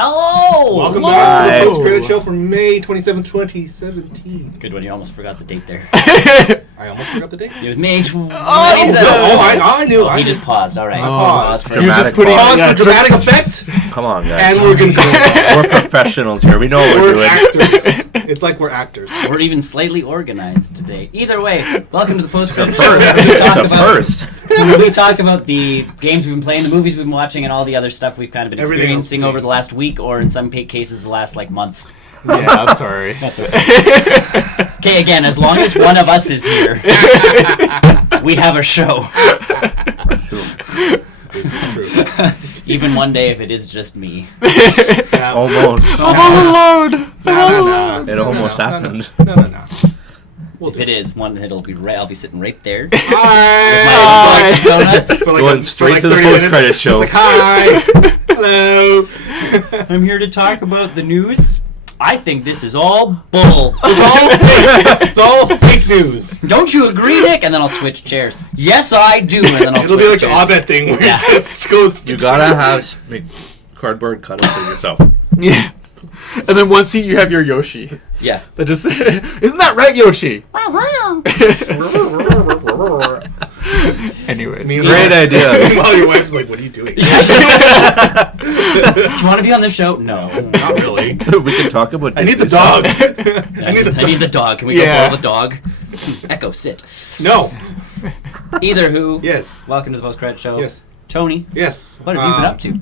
Hello! Welcome back to the post-credit show for May 27, 2017. Good one, you almost forgot the date there. I almost forgot the date. It was May 27. I knew. He just paused, alright. I paused. You're just putting Pause for dramatic effect. Come on, guys. And we're going to go. We're professionals here. We know what we're doing. Actors. It's like we're actors. We're even slightly organized today. Either way, welcome to the post-credit First. We talk about the games we've been playing, the movies we've been watching, and all the other stuff we've kind of been experiencing over the last week, or in some cases, the last month. Yeah, I'm sorry. That's okay. Okay, again, as long as one of us is here, we have a show. This is true. Even one day if it is just me. Almost. No. It almost happened. No. If it is, it'll be right. I'll be sitting right there. Hi. With my donuts. Going straight to the post-credit show. Just hi. Hello. I'm here to talk about the news. I think this is all bull. It's all fake news. Don't you agree, Nick? And then I'll switch chairs. Yes, I do. And then I'll It'll switch be like chairs. the Abed thing where Yeah. it just goes. You gotta have cardboard cutout for yourself. Yeah. And then one seat you have your Yoshi. Yeah. That just isn't that right, Yoshi? Anyways, Great idea. Meanwhile, your wife's like, "What are you doing?" Do you want to be on the show? No. Not really. We can talk about. I need the dog. I need the dog. Can we go blow the dog? Echo, sit. No. Either who. Yes. Welcome to the post-credit show. Yes. Tony. Yes. What have you been up to?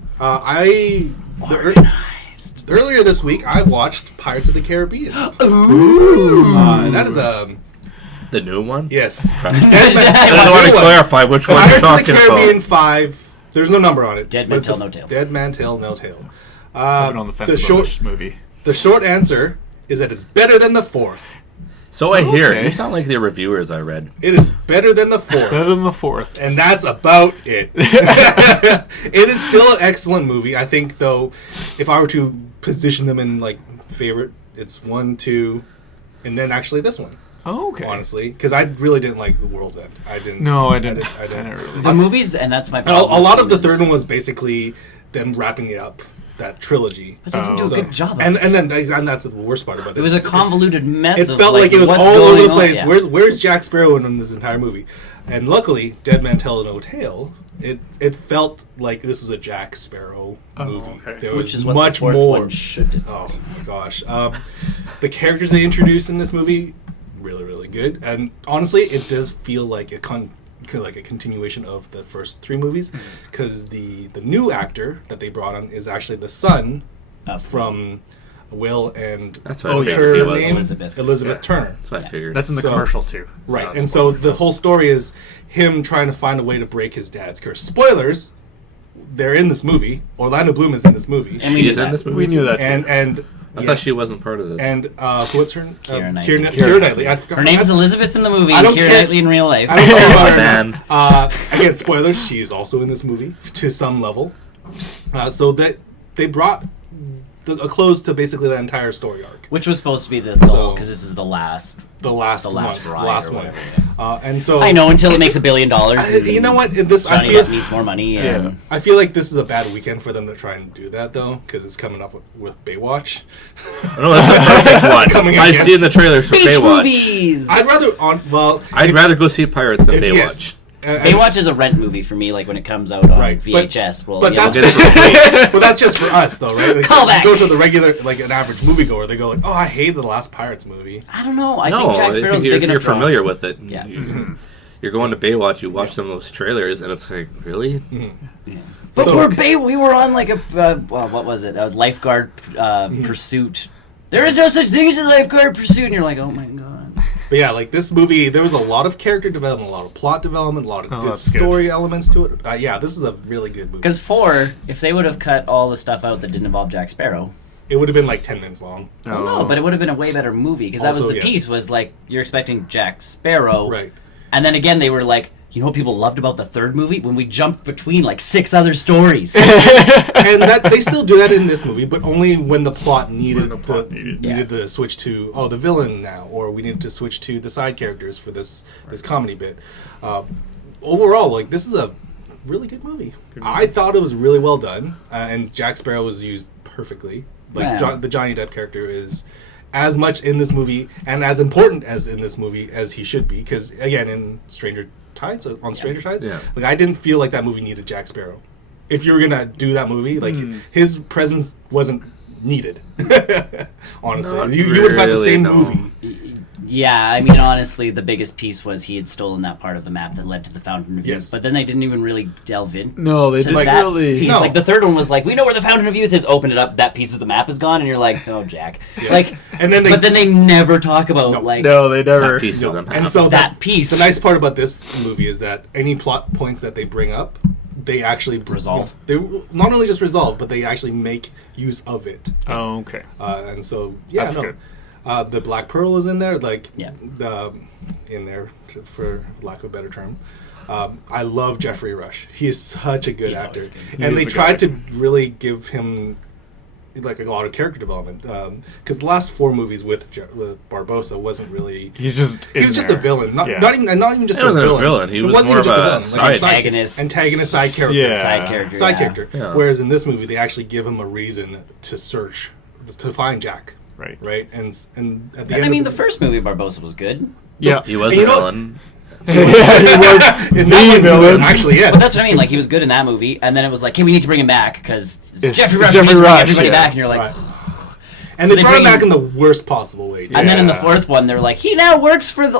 Earlier this week, I watched Pirates of the Caribbean. Ooh. That is The new one? yes. I don't want to clarify which one you're Pirates of the talking Caribbean about. 5. There's no number on it. Dead but Man it's Tell a No Tale. Dead Man Tell No Tale. I've been on the fence about this movie. The short answer is that it's better than the fourth. So I hear. Okay. You sound like the reviewers I read. It is better than the fourth. Better than the fourth. And that's about it. It is still an excellent movie. I think, though, if I were to position them in favorite, it's 1, 2, and then actually this one. Oh, okay. Honestly, because I really didn't like The World's End. I didn't. No, I didn't. I didn't really. The movies, and that's my A problem. lot of the third one was basically them wrapping it up, that trilogy. But they didn't do a good job of and it. and that's the worst part about it. It was a convoluted mess. It felt like it was what's all going over the on. place. Yeah. Where's Jack Sparrow in this entire movie? And luckily, Dead Man Tell No Tale. It felt like this was a Jack Sparrow movie. Okay. There Which was is what much the fourth more. one should do. Oh my gosh, the characters they introduced in this movie really, really good. And honestly, it does feel like a continuation of the first 3 movies, because the new actor that they brought on is actually the son from Will and That's what I what's figured her it was. name? Elizabeth. Turner. That's what I figured. That's in the So- commercial too. Right, and so the whole story is him trying to find a way to break his dad's curse. Spoilers, they're in this movie. Orlando Bloom is in this movie. And we knew She's in that. this movie. We knew that too. And I thought she wasn't part of this. And what's her name? Keira Knightley. Keira Knightley. I forgot. Her name's Elizabeth in the movie, I and don't Keira care. Knightley in real life. I don't know about her. Man. Again, spoilers. She is also in this movie to some level. So that they brought a close to basically that entire story arc. Which was supposed to be because this is the last Last ride one. or whatever. And so I know until it makes $1 billion. you know what? Johnny Depp needs more money. And I feel like this is a bad weekend for them to try and do that, though, because it's coming up with Baywatch. No, that's the perfect one. Coming I've against- seen the trailers for Beach Baywatch. movies. I'd rather I'd rather go see Pirates than if- Baywatch. yes. Baywatch is a rent movie for me. Like when it comes out on Right, VHS. but that's know, but that's just for us, though, right? Like, Callback. You go to the regular, an average moviegoer, they go like, "Oh, I hated the last Pirates movie." I don't know. I No, think Jack Sparrow's you're, big enough. you're draw. familiar with it. Yeah. You're going to Baywatch. You watch some of those trailers, and it's like, really? But So- we were on like a what was it? A lifeguard pursuit. There is no such thing as a lifeguard pursuit, and you're like, oh my god. But yeah, this movie, there was a lot of character development, a lot of plot development, a lot of good that's good. story elements to it. Yeah, this is a really good movie. Because if they would have cut all the stuff out that didn't involve Jack Sparrow, It would have been 10 minutes long. well, no, but it would have been a way better movie. Because that was Also, the yes. piece was you're expecting Jack Sparrow, Right. And then again they were like, you know what people loved about the third movie when we jumped between 6 other stories. And they still do that in this movie, but only when the plot needed needed to switch to the villain now, or we needed to switch to the side characters for this comedy bit. Overall, this is a really good movie. I thought it was really well done, and Jack Sparrow was used perfectly. Like Yeah. the Johnny Depp character is as much in this movie and as important as in this movie as he should be. Because again, in Stranger Tides, Yeah. like I didn't feel like that movie needed Jack Sparrow. If you were gonna do that movie, like his presence wasn't needed. Honestly, Not you would have had the really, same no. movie. Yeah, I mean, honestly, the biggest piece was he had stolen that part of the map that led to the Fountain of Youth. Yes. But then they didn't even really delve in. No, they to didn't that really. piece. No. Like the third one was like, we know where the Fountain of Youth is. Open it up. That piece of the map is gone, and you're like, oh, Jack. Yes. Like, And then but then they never talk about No. like No, they never. That piece of No. them. And so that piece. The nice part about this movie is that any plot points that they bring up, they actually Resolve. They not only just resolve, but they actually make use of it. Oh, okay. And so, yeah, That's no. good. The Black Pearl is in there, like Yeah. in there for lack of a better term. I love Jeffrey Rush. He is such a good He's actor, always good. He and is they a tried guy. to really give him like a lot of character development. Because the last 4 movies with Barbosa wasn't really. He's just. He was just a villain, not Yeah. not even just He a wasn't a villain. villain. He It was wasn't more even of just a villain, like a side- Antagonist. side character. Yeah. side character. Side yeah. character. Yeah. Whereas in this movie, they actually give him a reason to search, to find Jack. Right. Right, and at the And end, I mean, of the first movie Barbosa was good. Yeah. He was And a you know- villain. Yeah, he was in the that one, villain. actually, yes. But that's what I mean. Like he was good in that movie, and then it was like, hey, we need to bring him back because It's Jeffrey Rush. Jeffrey We need to bring Rush, everybody yeah. back, and you're like. Right. And So they they brought him bring back him- in the worst possible way. Too. And then in the Yeah. fourth one, they're like, he now works for the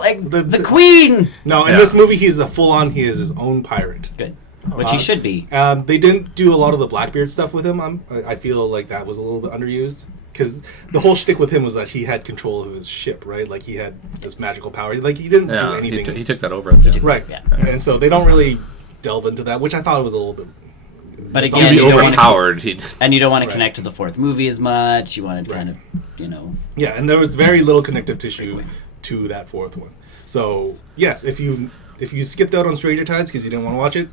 The- Queen. No, in Yeah. this movie, he's a full-on. He is his own pirate. Good, which he should be. They didn't do a lot of the Blackbeard stuff with him. I feel like that was a little bit underused because the whole shtick with him was that he had control of his ship, right? Like he had this magical power. Like he didn't do Yeah, anything. he took that over at the end. Right. Yeah. And so they don't really delve into that, which I thought was a little bit. But it's again, not He'd you be don't wanna- overpowered. He'd And you don't want to Right. connect to the fourth movie as much. You want to Right. kind of, you know. Yeah, and there was very little connective tissue away. to that fourth one. So yes, if you skipped out on Stranger Tides because you didn't want to watch it,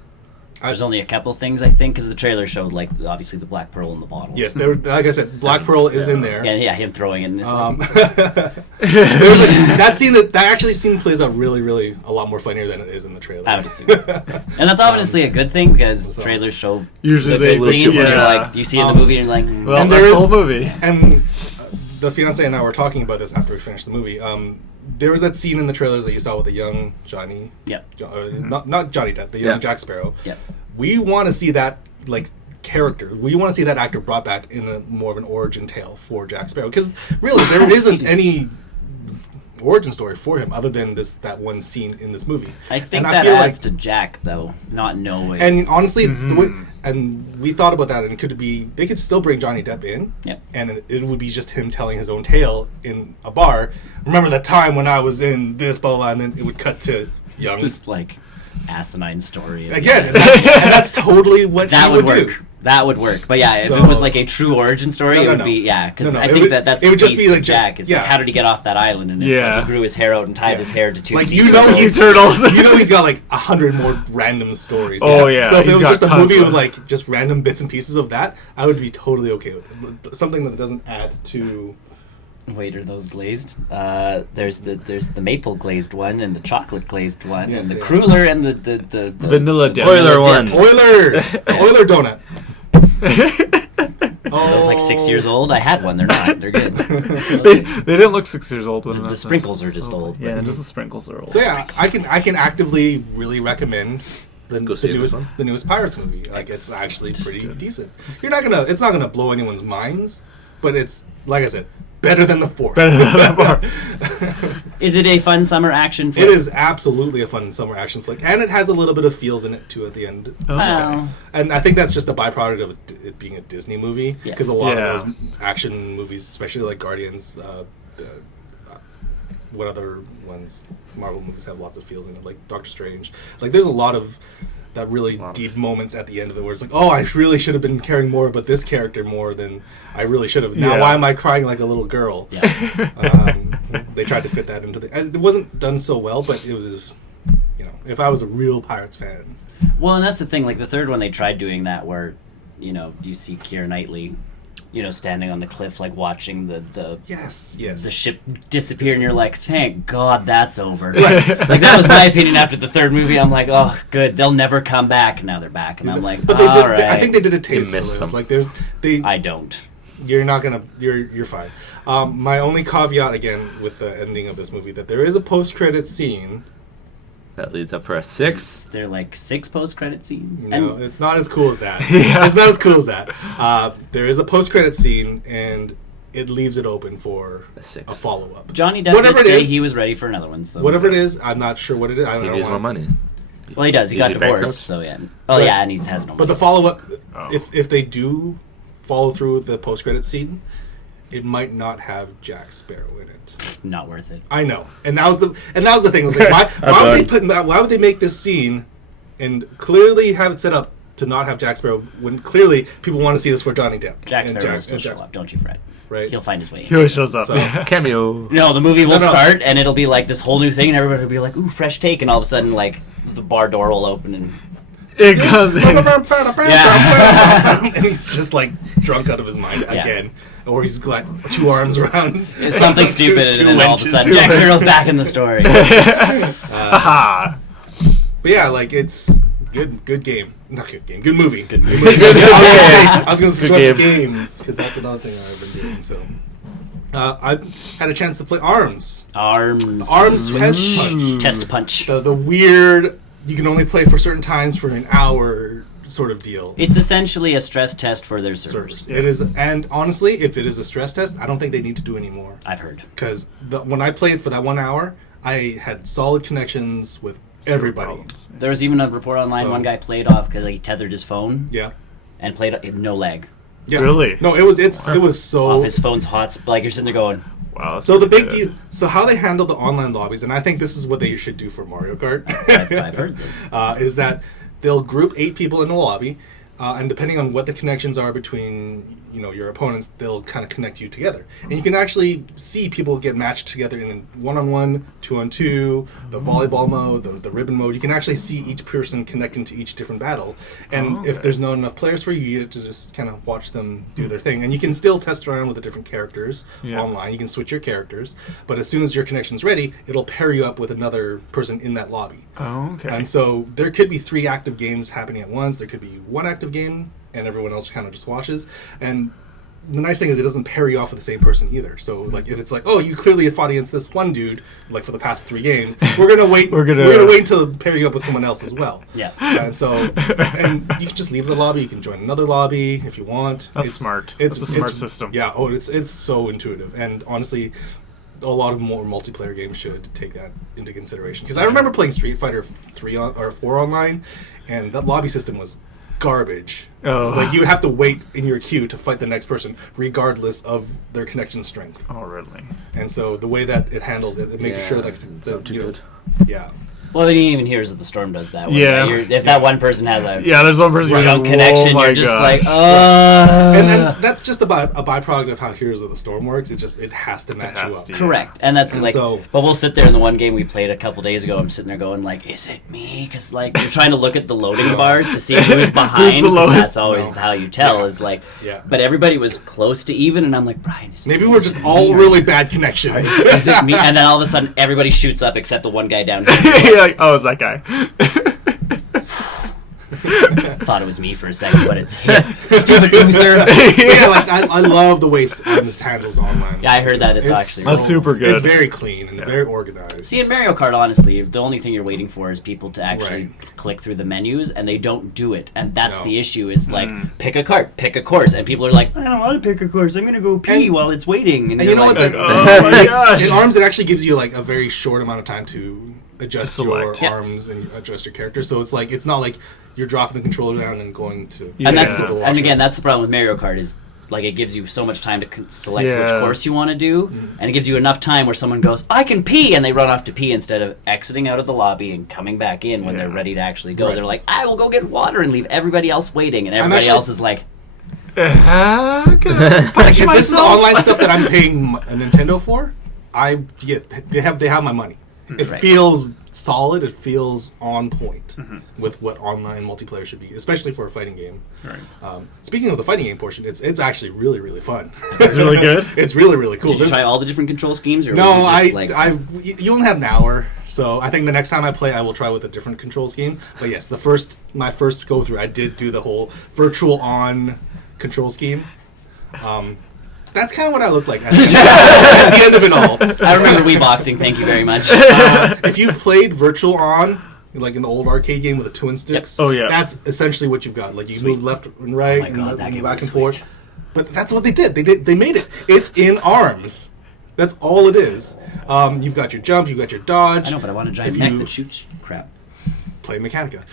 There's only a couple things I think because the trailer showed like obviously the Black Pearl in the bottle. yes, there. Like I said, Black Pearl is in there. Yeah, him throwing it. And it's There's that scene that actually scene plays out really a lot more funnier than it is in the trailer. I would assume. And that's obviously a good thing because so- trailers show Usually the they good scenes, and you're yeah. like, you see it in the movie, and you're like, Well, And that's there the is- whole movie. And the fiance and I were talking about this after we finished the movie. There was that scene in the trailers that you saw with the young Johnny. Yep. Not Johnny Depp, the young Yeah. Jack Sparrow. Yep. We want to see that like character. We want to see that actor brought back in a more of an origin tale for Jack Sparrow because really there isn't any origin story for him other than that one scene in this movie. I think And that feel adds to Jack though, not knowing. And honestly, the way, and we thought about that, and it could be they could still bring Johnny Depp in, Yep. and it would be just him telling his own tale in a bar. Remember that time when I was in this, blah blah, blah, and then it would cut to young just like asinine story. of- again, and that's totally what that he would would work. do. That would work. But yeah, if So- it was like a true origin story, No, it no, would no. be because No, no, I it think would- that's it the would just piece be to like Jack. Is like yeah. how did he get off that island? And it's Yeah. like he grew his hair out and tied Yeah. his hair to two. Like sea you know, turtles. he's Turtles. you know he's got like 100 more random stories. to Oh, tell. yeah, So if it he's was got just a tons movie of- with like just random bits and pieces of that, I would be totally okay with it. Something that doesn't add to. Wait, are those glazed? There's the maple glazed one and the chocolate glazed one Yes, and the they are. cruller and the Vanilla dip. Boiler dip. one. Oilers, the Oiler donut. Are those like 6 years old? I had one. They're not. They're good. they didn't look 6 years old when The that's- sprinkles are just old, Yeah, but- just the sprinkles are old. So yeah, I can actively really recommend the see this newest one. the newest Pirates movie. Like it's actually pretty decent. It's not gonna blow anyone's minds, but it's like I said, better than the fourth. Better than the fourth. Is it a fun summer action It flick? is absolutely a fun summer action flick, and it has a little bit of feels in it too at the end. Oh. And I think that's just a byproduct of it being a Disney movie, Yes. because a lot Yeah. of those action movies, especially like Guardians, what other ones? Marvel movies have lots of feels in it, like Doctor Strange. Like there's a lot of that really deep moments at the end of it where it's like, oh, I really should have been caring more about this character more than I really should have. Now Yeah. why am I crying like a little girl? Yeah. They tried to fit that into and it wasn't done so well, but it was, if I was a real Pirates fan. Well, and that's the thing. Like the third one, they tried doing that where, you see Keira Knightley, standing on the cliff, like watching the Yes. ship disappear, and you're like, thank God that's over. Like that was my opinion after the third movie. I'm like, oh, good, they'll never come back. Now they're back, and I'm like, But all I right. think they did a tastefully. missed them. Like I don't. You're not gonna. You're fine. My only caveat again with the ending of this movie that there is a post-credit scene. That leads up for a 6. There are like 6 post-credit scenes. No, it's not as cool as that. Yeah. It's not as cool as that. There is a post-credit scene, and it leaves it open for A 6. a follow-up. Johnny Depp Whatever did it say is- he was ready for another one. So Whatever it is, I'm not sure what it is. I He don't needs want more money. Well, he does. He Is got he divorced, bankrupt? so yeah. Oh But- yeah, and he has no money. But the follow-up, Oh. if they do follow through with the post-credit scene, it might not have Jack Sparrow in it. Not worth it. I know, and that was the thing. I was like, why would they put that? Why would they make this scene and clearly have it set up to not have Jack Sparrow when clearly people want to see this for Johnny Depp? Jack And Sparrow will still and show Jack- up. Don't you fret. Right. He'll find his way. He always shows up. So- Cameo. No, the movie will No. start and it'll be like this whole new thing, and everybody will be like, "Ooh, fresh take!" And all of a sudden, like the bar door will open and It goes in. Yeah. and he's just like drunk out of his mind Yeah. again, or he's like 2 arms around. it's something stupid, two and then all of a inches. sudden, Jack Sparrow's back in the story. Haha. But yeah, like it's good game, not good game, good movie. Good movie. I was going to Good switch games because that's another thing I've been doing. So I had a chance to play Arms. Arms. Arms Test Punch. Test punch. The weird, you can only play for certain times for an hour sort of deal. It's essentially a stress test for their servers. Servers. It is, and honestly, if it is a stress test, I don't think they need to do any more. I've heard. Because when I played for that 1 hour, I had solid connections with everybody. There was even a report online. So- One guy played off because he tethered his phone Yeah. and played no lag Yeah. Really? No, it was so. off his phone's hotspot. Like you're sitting there going, Wow. that's So the pretty big good. deal. So how they handle the online lobbies, and I think this is what they should do for Mario Kart. I've heard this. Is that they'll group 8 people in a lobby, and depending on what the connections are between your opponents, they'll kind of connect you together, and you can actually see people get matched together in 1-on-1, 2-on-2, the volleyball mode, the ribbon mode. You can actually see each person connecting to each different battle, and if there's not enough players for you, you have to just kind of watch them do their thing, and you can still test around with the different characters online. You can switch your characters, but as soon as your connection's ready, it'll pair you up with another person in that lobby. Oh, okay. And so there could be 3 active games happening at once. There could be 1 active game, and everyone else kind of just watches. And the nice thing is it doesn't pair you off with the same person either. So like if it's like, oh, you clearly have fought against this one dude like for the past 3 games, we're gonna wait. We're gonna wait until pair you up with someone else as well. Yeah. And so and you can just leave the lobby. You can join another lobby if you want. That's smart. That's a smart system. Yeah. Oh, it's so intuitive. And honestly, a lot of more multiplayer games should take that into consideration. Because I remember playing Street Fighter 3 or 4 online, and that lobby system was garbage. Oh. Like you would have to wait in your queue to fight the next person, regardless of their connection strength. Oh, really? And so the way that it handles it makes sure that it's not too good. Yeah. Well, you didn't even hear that the storm does that. One. Yeah. If that one person has a Yeah, there's one person who's junk like, connection, oh my you're just God. like, And then that's just about a byproduct of how Heroes of the Storm works. It has to match you has up. to. correct. And that's And like, so- but we'll sit there in the one game we played a couple days ago. I'm sitting there going like, is it me? Because like you're trying to look at the loading bars to see who's behind. the 'cause lowest? that's always No. how you tell. Yeah. Is like, Yeah. But everybody was close to even, and I'm like, Brian, is it Maybe me? we're Is just it all me? really bad connections. Is it me? And then all of a sudden, everybody shoots up except the one guy down here. You're like, oh, it's that guy. Thought it was me for a second, but it's him. Stupid Uther. Yeah, like I love the way Arms handles online. Yeah, I heard that. It's actually That's super good. It's very clean and very organized. See, in Mario Kart, honestly, the only thing you're waiting for is people to actually Right. click through the menus, and they don't do it. And that's No. the issue, is like, pick a cart, pick a course. And people are like, I don't want to pick a course. I'm going to go pee And- while it's waiting. And you're you know like, what? oh my gosh. In Arms, it actually gives you like a very short amount of time to adjust To your select. Yeah. arms and adjust your character. So it's like it's not like you're dropping the controller down and going to. And that's Yeah. and again, that's the problem with Mario Kart is like it gives you so much time to select which Yeah. course you want to do, and it gives you enough time where someone goes, I can pee, and they run off to pee instead of exiting out of the lobby and coming back in when they're Yeah. ready to actually go. Right. They're like, I will go get water and leave everybody else waiting, and everybody actually- else is like, Can I Like punch if this is the myself? online stuff that I'm paying Nintendo for, they have my money. It Right. feels solid. It feels on point with what online multiplayer should be, especially for a fighting game. Right. Speaking of the fighting game portion, it's actually really really fun. It's really good. It's really really cool. did you There's- try all the different control schemes? Or No, were you just like, you only have an hour, so I think the next time I play, I will try with a different control scheme. But yes, my first go through, I did do the whole virtual on control scheme. That's kind of what I look like at the end of it all. I remember Wii boxing. Thank you very much. If you've played Virtual On, like in the old arcade game with the twin sticks, Oh, yeah. that's essentially what you've got. Like you move left and right, Oh my God, that and game back was and forth. But that's what they did. They made it. It's in ARMS. That's all it is. You've got your jump, you've got your dodge. I know, but I want a giant If mech you- that shoots crap. Play Mechanica.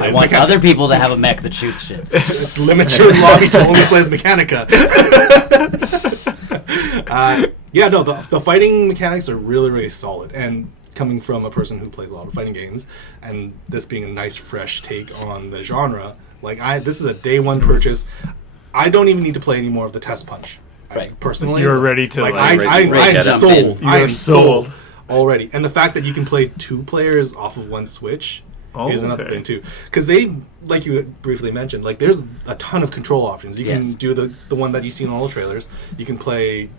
I want other people to have a mech that shoots shit. Limit your lobby to only plays Mechanica. Yeah, no, the fighting mechanics are really, really solid. And coming from a person who plays a lot of fighting games, and this being a nice, fresh take on the genre, like this is a day one purchase. I don't even need to play any more of the test punch. Right. Personally, You're ready to, like, like, I am ready to jump sold. in. I You're am sold. sold already. And the fact that you can play 2 players off of one Switch is another okay. thing too. Because they, like you briefly mentioned, like there's a ton of control options. You can Yes. do the one that you see in all the trailers. You can play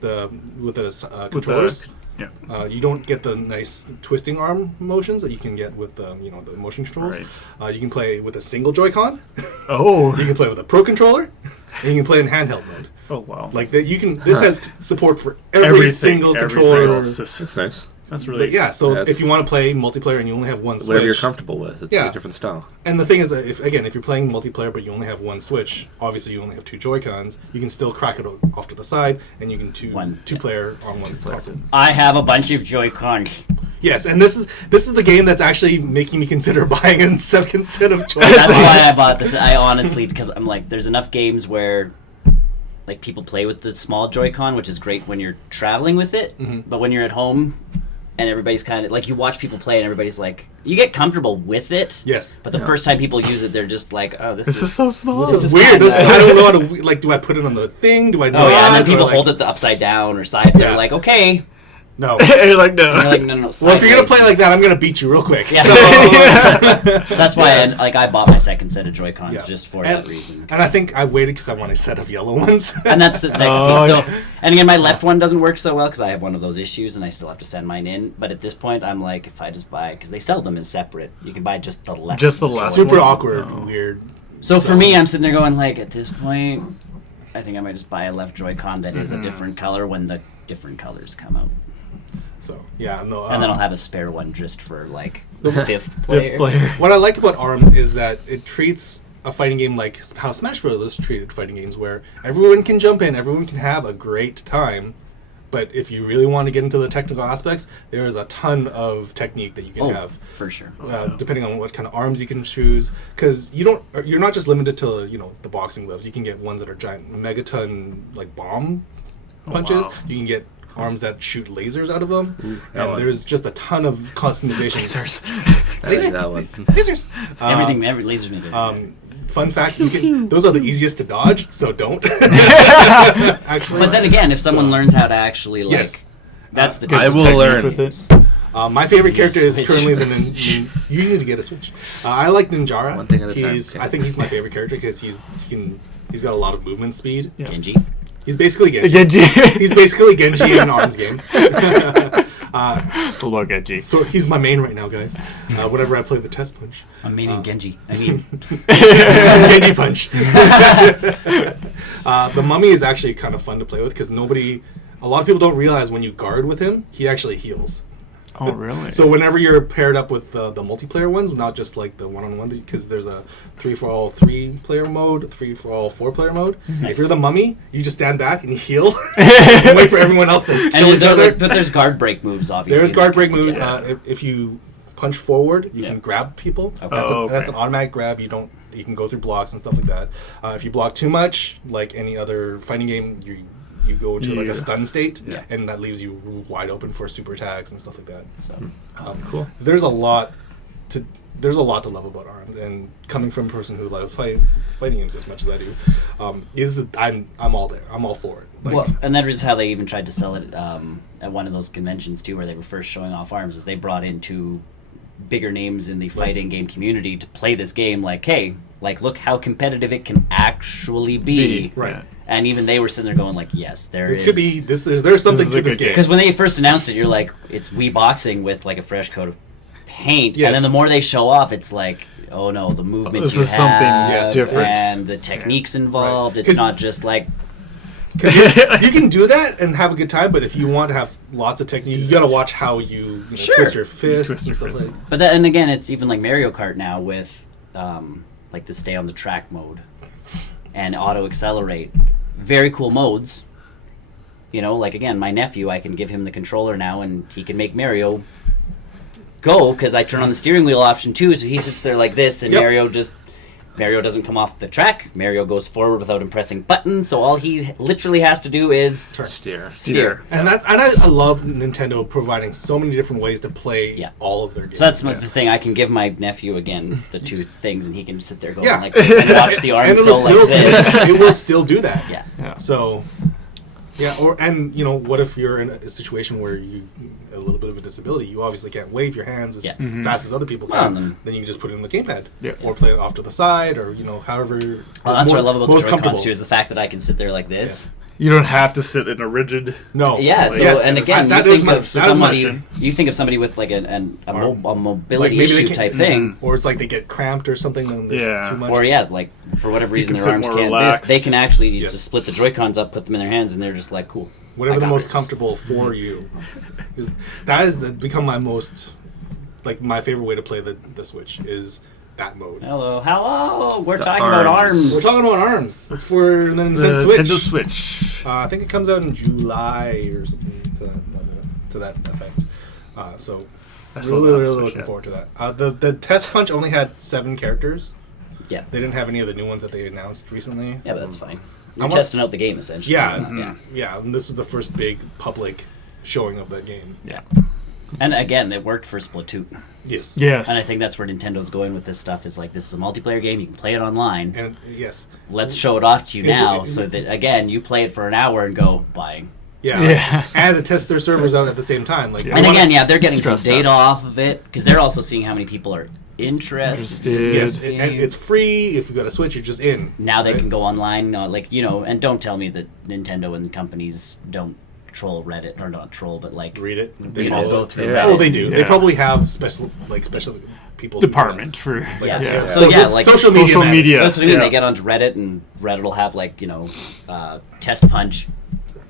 with the With controllers. yeah. You don't get the nice twisting arm motions that you can get with the motion controls. Right. You can play with a single Joy-Con. Oh. You can play with a Pro Controller. And you can play in handheld mode. Oh, wow. Like that, you can. This has support for every single controller. system. That's nice. That's really But yeah, so That's- if you want to play multiplayer and you only have one Switch, Whatever you're comfortable with. It's Yeah. a different style. and the thing is that if you're playing multiplayer but you only have one Switch, obviously you only have 2 Joy-Cons. You can still crack it off to the side, and you can two player on one console. I have a bunch of Joy-Cons. Yes, and this is the game that's actually making me consider buying a second set of Joy-Cons. That's why I bought this. I honestly, because I'm like, there's enough games where like people play with the small Joy-Con, which is great when you're traveling with it, but when you're at home and everybody's kind of like, you watch people play and everybody's like, you get comfortable with it. Yes. But the first time people use it, they're just like, oh, this This is so small. This is is weird. kinda- I don't know how to like. Do I put it on the thing? Do I? Oh yeah, and then people like, hold it the upside down or side. Yeah. They're like, okay. No. You're like, no. And they're like, no. Well, if you're gonna sideways. play like that, I'm gonna beat you real quick. Yeah. So, So that's why Yes. I bought my second set of Joy-Cons yeah. just for and, that reason. And I think I've waited because I want a set of yellow ones. And that's the next Oh, piece. So, yeah. and again, my left one doesn't work so well because I have one of those issues, and I still have to send mine in. But at this point, I'm like, if I just buy, because they sell them as separate, you can buy just the left. Just the left Super one. awkward, Oh. weird. So for me, I'm sitting there going like, at this point, I think I might just buy a left Joy-Con that is a different color when the different colors come out, So yeah, no. and then I'll have a spare one just for like the fifth player. Fifth player. What I like about ARMS is that it treats a fighting game like how Smash Bros. Treated fighting games, where everyone can jump in, everyone can have a great time. But if you really want to get into the technical aspects, there is a ton of technique that you can Oh, have. for sure. Depending on what kind of arms you can choose, because you're not just limited to the boxing gloves. You can get ones that are giant megaton like bomb punches. wow. You can get arms that shoot lasers out of them, that and one. there's just a ton of customization. I like that one. Lasers. Every laser's made of Fun fact: those are the easiest to dodge, so don't. Actually, But then again, if someone learns how to actually like, yes. that's the Get I some will technique learn. with it. My favorite character is Switch. currently you need to get a Switch. I like Ninjara. One thing at a time, okay. I think he's my favorite character because he's got a lot of movement speed. Yeah. Genji. He's basically Genji. Genji. He's basically Genji in an arms game. Hello, Genji. So he's my main right now, guys. Whenever I play the test punch, I'm meaning Genji. I mean, Genji punch. The mummy is actually kind of fun to play with because a lot of people don't realize when you guard with him, he actually heals. Oh, really? So whenever you're paired up with the multiplayer ones, not just like the one-on-one, because there's a 3-for-all 3-player mode, 3-for-all 4-player mode. Nice. If you're the mummy, you just stand back and you heal, and wait for everyone else to and kill is each there, other. but there's guard break moves, obviously. There's guard that break can moves. get- If you punch forward, you Yeah. can grab people. Okay. That's an automatic grab. You can go through blocks and stuff like that. If you block too much, like any other fighting game, you go into like Yeah. a stun state, Yeah. and that leaves you wide open for super attacks and stuff like that. So Cool. there's a lot to love about ARMS, and coming from a person who loves fighting games as much as I do, I'm all there. I'm all for it. Like, Well, and that is how they even tried to sell it at one of those conventions too, where they were first showing off ARMS. Is they brought in two bigger names in the fighting game community to play this game. Like, hey, like look how competitive it can actually be. Right. Yeah. And even they were sitting there going like, yes, there's something is to a this good game. Because when they first announced it, you're like, it's Wii boxing with like a fresh coat of paint. Yes. And then the more they show off, it's like oh no, the movement This you is something have different. and the techniques involved. Right. It's 'Cause- not just like, 'Cause you can do that and have a good time, but if you want to have lots of technique, you got to watch how you know, Sure. twist your fists twist and your stuff fist. like. but that, and again, it's even like Mario Kart now with like the stay on the track mode and auto accelerate. Very cool modes. You know, like again, my nephew, I can give him the controller now, and he can make Mario go because I turn on the steering wheel option too, so he sits there like this, and Yep. Mario doesn't come off the track. Mario goes forward without him pressing buttons, so all he literally has to do is Steer. And I love Nintendo providing so many different ways to play Yeah. all of their games. So that's the thing. I can give my nephew again the two things, and he can just sit there going Yeah. like this and watch the arms and go like this. it will still do that. Yeah. Yeah. So, yeah, and you know, what if you're in a situation where you a little bit of a disability? You obviously can't wave your hands as Yeah. fast as other people Well, can. Then you can just put it in the gamepad, Yeah. or play it off to the side, or you know, however. Well, that's what I love about the most Joy-Cons comfortable. too is the fact that I can sit there like this. You don't have to sit in a rigid. No. Yeah. So Yes, and again, that you is think my- of that is somebody. my- You think of somebody with like a mobility maybe they issue can't- type thing. or it's like they get cramped or something, and there's Yeah. too much. Or yeah, like for whatever reason can their sit arms more can't. relaxed. They can actually Yes. just split the Joy-Cons up, put them in their hands, and they're just like cool. Whatever I the got most this. comfortable for you. 'Cause that is become my most, like my favorite way to play the Switch is that mode. Hello. We're The talking about arms. We're arms. talking about ARMS. It's for the The Nintendo Switch. Nintendo Switch. I think it comes out in July or something to that effect. So I still really, don't have really Switch looking yet. forward to that. The test punch only had 7 characters. Yeah. They didn't have any of the new ones that they announced recently. Yeah, but that's fine. You're want- testing out the game essentially. Yeah, Yeah. yeah. And this was the first big public showing of that game. Yeah. And again, it worked for Splatoon. Yes. Yes. And I think that's where Nintendo's going with this stuff. Is like this is a multiplayer game. You can play it online. And yes. Let's show it off to you It's- now, so that again you play it for an hour and go buying. Yeah. Yeah. And to test their servers out at the same time. Like, Yeah. I And wanna- again, yeah, they're getting some Stress data test. off of it because they're also seeing how many people are interested. Interested. Yes, and it's free. If you got a Switch, you're just in. Now they right? can go online, like and don't tell me that Nintendo and companies don't troll Reddit or not troll, but like read it. you know, go through Yeah. Reddit. Oh, they do. They Yeah. probably have special people Department for Yeah. Yeah. So yeah, like social media. social man. media. that's what I mean. Yeah. They get onto Reddit, and Reddit will have like test punch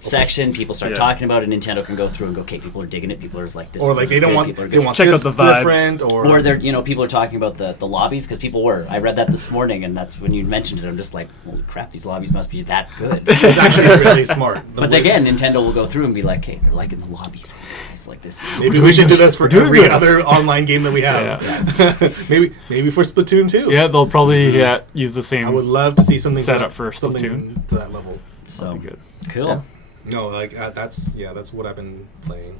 section. People start Yeah. talking about it. Nintendo can go through and go, okay, people are digging it. People are like this. Or like this they is don't good, want people are they good. want Check this out the vibe. different Or they're people are talking about the lobbies because people were. I read that this morning, and that's when you mentioned it. I'm just like, holy crap, these lobbies must be that good. it's actually really smart. The But way- again, Nintendo will go through and be like, hey, they're liking the lobby. It's like this. Is maybe we should do this for We're doing every good. other online game that we have. maybe for Splatoon 2. Yeah, they'll probably use the same. I would love to see something Set to up for something Splatoon. to that level. so That'd be good. cool. No, like that's what I've been playing.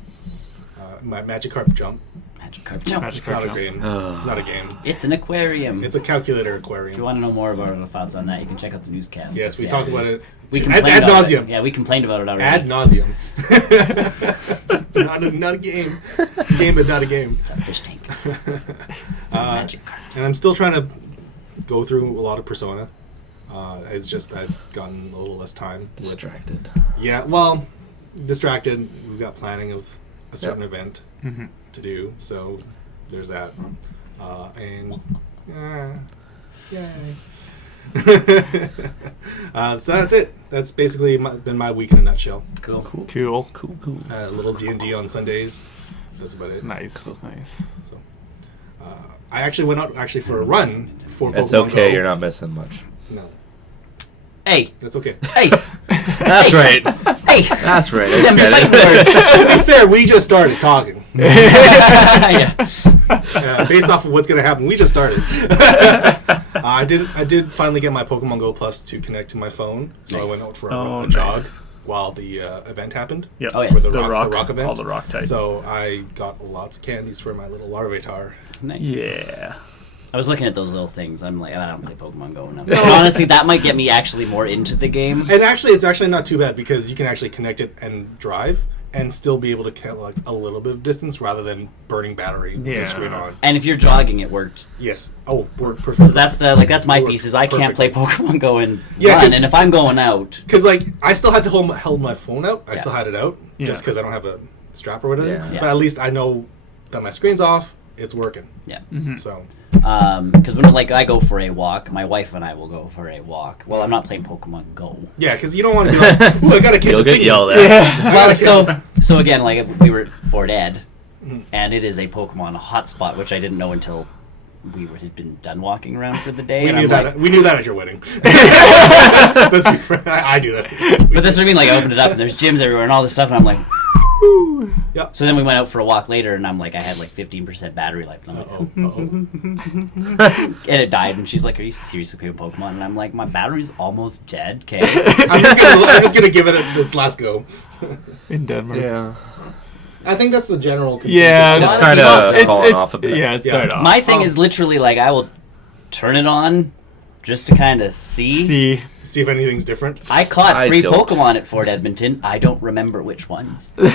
My Magic Carp Jump. Magic Carp Jump. Magic It's Carp not a Jump. game. It's not a game. It's an aquarium. It's a calculator If you aquarium. want to know more about our thoughts on that, you can check out the newscast. Yes, we Yeah, talked about it. We ad complained about nauseum. it. Yeah, we complained about it already. Ad nauseum. not a game. It's a game, but not a game. It's a fish tank. Magic carps. And I'm still trying to go through a lot of Persona. It's just I've gotten a little less time. with- Distracted. Yeah, well, distracted. We've got planning of a certain event to do, so there's that. Yay. So that's it. That's basically been my week in a nutshell. Cool. Cool. A little D&D on Sundays. That's about it. Nice. Nice. So, I actually went out for a run for It's Pokemon okay, Go. you're not missing much. No, Hey, that's okay. hey, That's right. hey. That's right. I Them said fighting it. words. To be fair, we just started talking. Yeah. Based off of what's going to happen, we just started. I did finally get my Pokemon Go Plus to connect to my phone, so Nice. I went out for Oh, a jog nice. while the event happened. Yep. Oh, yes. For The the rock event. All the rock type. So I got lots of candies for my little Larvitar. Nice. Yeah. I was looking at those little things. I'm like, I don't play Pokemon Go enough. But honestly, that might get me actually more into the game. And actually, it's actually not too bad because you can actually connect it and drive and still be able to collect a little bit of distance rather than burning battery with Yeah. the screen on. And if you're jogging, it works. Yes. Oh, we're perfect. So that's my Works piece. Is I can't play Pokemon Go and Yeah, run. 'cause- And if I'm going out, Because like I still had to held my phone out. I Yeah. still had it out just Yeah. because I don't have a strap or whatever. Yeah. Yeah. But at least I know that my screen's off it's working. Yeah. So Because when like I go for a walk, my wife and I will go for a walk. Well, I'm not playing Pokemon Go. yeah, because you don't want to be like, ooh, I gotta catch You'll a get thing. yelled at. Well, so again, like if we were at Fort Ed, and it is a Pokemon hotspot, which I didn't know until we had been done walking around for the day. We and knew I'm that. like, We knew that at your wedding. Let's be frank. I do that. but that's what I mean. Like I opened it up, and there's gyms everywhere and all this stuff, and I'm like. Yep. So then we went out for a walk later, and I'm like, I had like 15% battery life, and I'm like, and it died. And she's like, "Are you seriously playing Pokemon?" And I'm like, "My battery's almost dead." Okay. I'm just gonna give it its last go. In Denmark. Yeah. I think that's the general consensus. Yeah, It's It's lot kind of of people- falling off a bit. Yeah, it's Yeah. died off. My thing is literally like I will turn it on just to kind of see. See if anything's different. I caught I 3 don't. Pokemon at Fort Edmonton. I don't remember which ones. You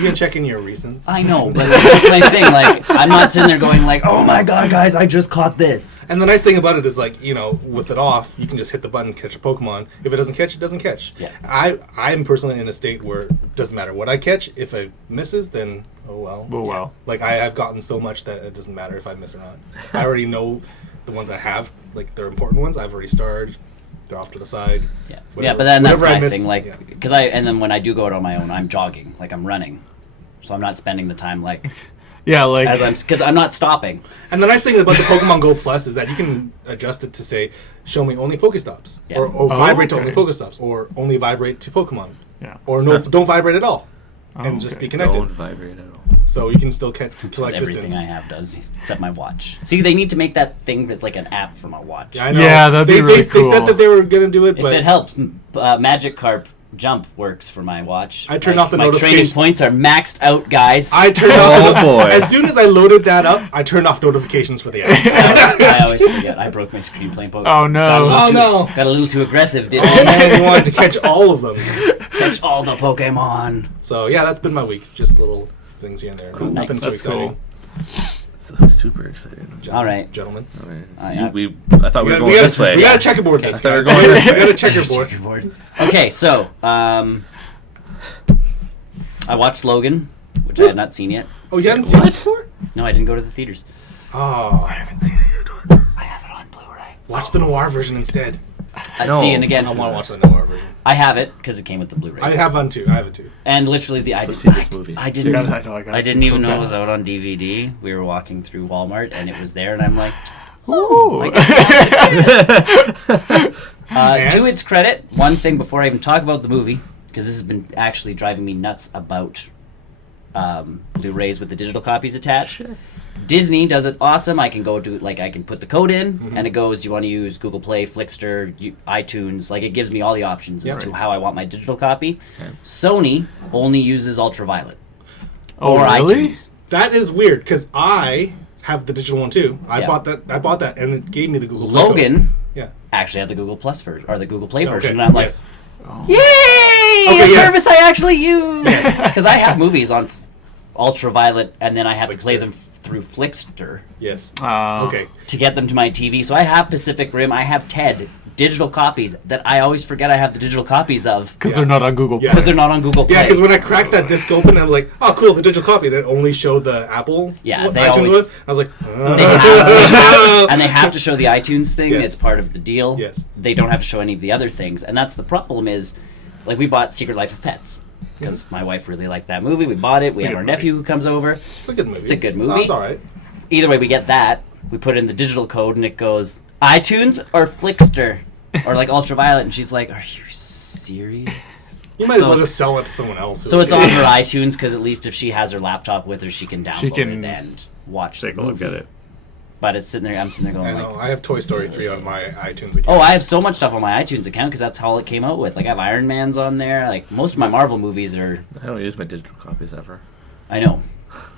can check in your recents. I know, but that's my thing. Like I'm not sitting there going like, "Oh my god, guys, I just caught this." And the nice thing about it is, like, you know, with it off, you can just hit the button, catch a Pokemon. If it doesn't catch, it doesn't catch. Yeah. I'm personally in a state where it doesn't matter what I catch. If it misses, then oh well. Oh, wow. Like I have gotten so much that it doesn't matter if I miss or not. I already know the ones I have, like they're important ones. I've already starred. They're off to the side. Yeah, Whatever- but then that's whatever I my miss- thing. Like, yeah. because and then when I do go out on my own, I'm jogging, like I'm running, so I'm not spending the time like Yeah, like because I'm not stopping. And the nice thing about the Pokemon Go Plus is that you can adjust it to say, show me only Pokestops, Yeah. or vibrate to okay. only Pokestops, or only vibrate to Pokemon, yeah. or no, don't vibrate at all, and just okay. be connected. Don't vibrate at all. So you can still catch That's select what everything distance. I have does, except my watch. See, they need to make that thing that's like an app for my watch. Yeah, I know. Yeah, that'd be they, really they cool. said that they were gonna do it, If but it helps, Magikarp Jump works for my watch. I turned Like, off the my notification. training points are maxed out, guys. I turned Oh, off. boy. As soon as I loaded that up, I turned off notifications for the app. I always forget. I broke my screen playing Pokemon. Oh, no. Oh no! Got a little too aggressive, didn't Oh I? man, we wanted to catch all of them. Catch all the Pokemon. So yeah, that's been my week. Just little things here and there. Cool. Nothing Nice. too That's exciting. So I'm super excited. All right. Gentlemen. I thought we were going this way. We gotta checkerboard this. I thought we were guys. going this We way. gotta checkerboard. Checkerboard. Okay, so I watched Logan, which I had not seen yet. Oh, you haven't seen it What? before? No, I didn't go to the theaters. Oh, I haven't seen it yet. I have it on Blu-ray. Watch the noir version instead. No. See, and again, I want to watch the noir version. I have it because it came with the Blu-ray. I have one too. I have it too. And literally, Let's see this movie. I didn't. I know, I gotta I see didn't it even so know it bad. was out on DVD. We were walking through Walmart and it was there, and I'm like, Ooh. I guess I'll get this. And? To its credit, one thing before I even talk about the movie, because this has been actually driving me nuts about Blu-rays with the digital copies attached. Disney does it awesome. I can go do like I can put the code in, and it goes. Do you want to use Google Play, Flickster, iTunes? Like it gives me all the options as Yeah. to how I want my digital copy. Okay. Sony only uses Ultraviolet Oh, or really? iTunes. That is weird because I have the digital one too. I Yeah. bought that, and it gave me the Google Play code. Logan Yeah. actually had the Google Plus version or the Google Play Okay, version, and I'm like, yes. yay! Okay, a yes. service I actually use. Because I have movies on Ultraviolet, and then I have to play Flickster. them through Flickster Yes. Uh, Okay. to get them to my TV. So I have Pacific Rim, I have TED digital copies that I always forget I have the digital copies of Because Yeah. they're not on Google Yeah. because they're not on Google Play. Yeah, because when I cracked that disc open, I'm like, oh, cool, the digital copy. And it only showed the Apple. Yeah, what they iTunes always- was. I was like, and they have to show the iTunes thing. Yes. It's part of the deal. Yes. They don't have to show any of the other things, and that's the problem. Is like we bought Secret Life of Pets because my wife really liked that movie. We bought it. We a have good our movie. nephew who comes over. It's a good movie. It's a good movie. Sounds all right. Either way, we get that. We put in the digital code, and it goes iTunes or Flickster or like Ultraviolet, and she's like, "Are you serious?" You might as So well it's- just sell it to someone else. So it's on her iTunes because at least if she has her laptop with her, she can download can it and watch Take the a movie. look at it. But it's sitting there. I'm sitting there I going know. like, I have Toy Story 3 on my iTunes account. "Oh, I have so much stuff on my iTunes account because that's all it came out with. Like I have Iron Man's on there. Like most of my Marvel movies are. I don't use my digital copies ever. I know.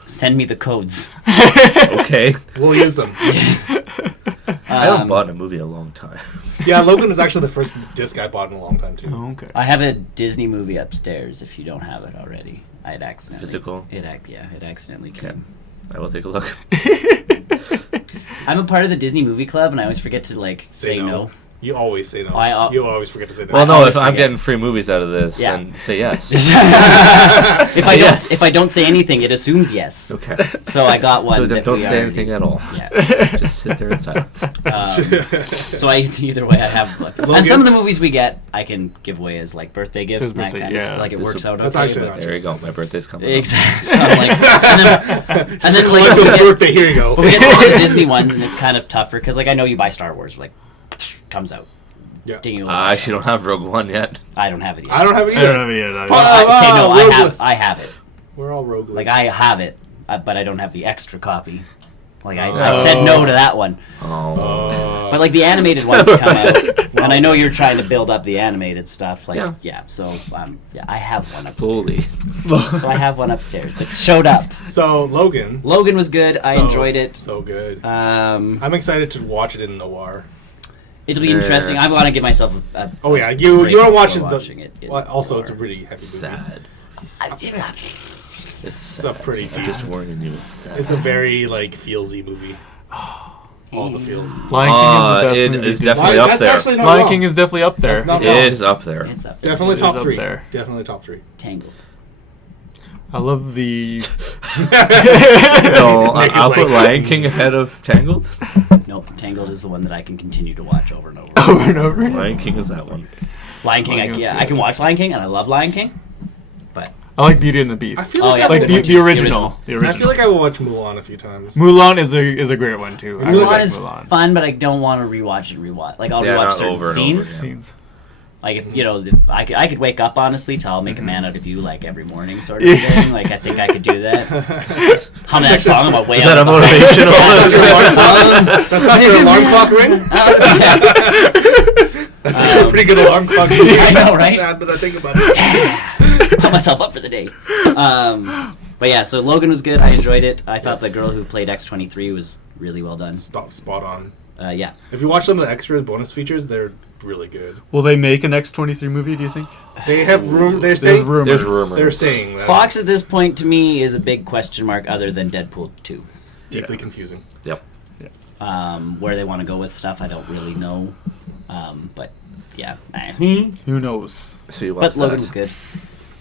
Send me the codes. Okay. We'll use them. I haven't bought a movie in a long time. Yeah, Logan is actually the first disc I bought in a long time, too. Oh, okay. I have a Disney movie upstairs. If you don't have it already, I had accidentally. Physical? It accidentally Okay. came. I will take a look. I'm a part of the Disney Movie Club, and I always forget to like say no. You always say no. You always forget to say no. Well, no, always if I'm forget. getting free movies out of this, Yeah. then say yes. If I don't say anything, it assumes yes. Okay. So I got one. So that don't we say already- anything at all. Yeah. Just sit there in silence. So either way, I have. And some of the movies we get, I can give away as like birthday gifts As and that birthday, kind of yeah. stuff. Like it works out That's okay. actually but- not There you go. My birthday's coming up. Exactly. So I'm like, and then like Collective we get, birthday, here you go. but we get some of the Disney ones, and it's kind of tougher because like I know you buy Star Wars, like comes out. Yeah. Ding, I actually don't have Rogue One yet. I don't have it yet. I don't have it I don't either. have any of that. Okay, no, rogueless. I have it. We're all rogueless. Like I have it, but I don't have the extra copy. Like I said no to that one. Oh. But like the animated ones come out, and I know you're trying to build up the animated stuff. Like Yeah. so I have one upstairs. Slowly. So I have one upstairs that showed up. So Logan. Logan was good. I enjoyed it. So good. I'm excited to watch it in noir. It'll be interesting. I want to give myself a Oh yeah, you break don't watch it. before watching it in Well, also, noir. it's a really heavy movie. Sad. It's a pretty I'm deep. just warning you. It's sad. It's a very like feelsy movie. All the feels. Lion King is the best it movie. is definitely That's up there. actually not Lion wrong. King is definitely up there. That's not It wrong. is up there. It's up. Definitely It is top up 3. there. Definitely top 3. Tangled. I love the. No, Nick is I'll put like- Lion King ahead of Tangled. Nope. Tangled is the one that I can continue to watch over and over. over and over. Lion King is that one. Lion King. Lion King's I good. can watch Lion King, and I love Lion King. But I like Beauty and the Beast. I feel Oh, like yeah, I like would good the, one the too. original. The original. I feel like I will watch Mulan a few times. Mulan is a great one too. I feel like like Mulan is Mulan. fun, but I don't want to rewatch and rewatch. Like I'll Yeah, rewatch not certain over and over scenes. again. Scenes. Like if if I could wake up honestly to "I'll Make a Man Out of You" like every morning sort of Yeah. thing. Like I think I could do that. Hum that song about way Is out that a of motivational? That's not your alarm clock ring? That's actually a pretty good alarm clock ring. I know, right? Now that I think about it. Put myself up for the day. But yeah, so Logan was good. I enjoyed it. I thought the girl who played X-23 was really well done. Spot on. Yeah. If you watch some of the extras, bonus features, they're really good. Will they make an X-23 movie? Do you think? They have room. They're There's saying. rumors. There's rumors. They're saying that. Fox at this point to me is a big question mark other than Deadpool 2. Deeply confusing. Yep. Where they want to go with stuff, I don't really know. But yeah. Who knows? So you But watched Logan that. was good.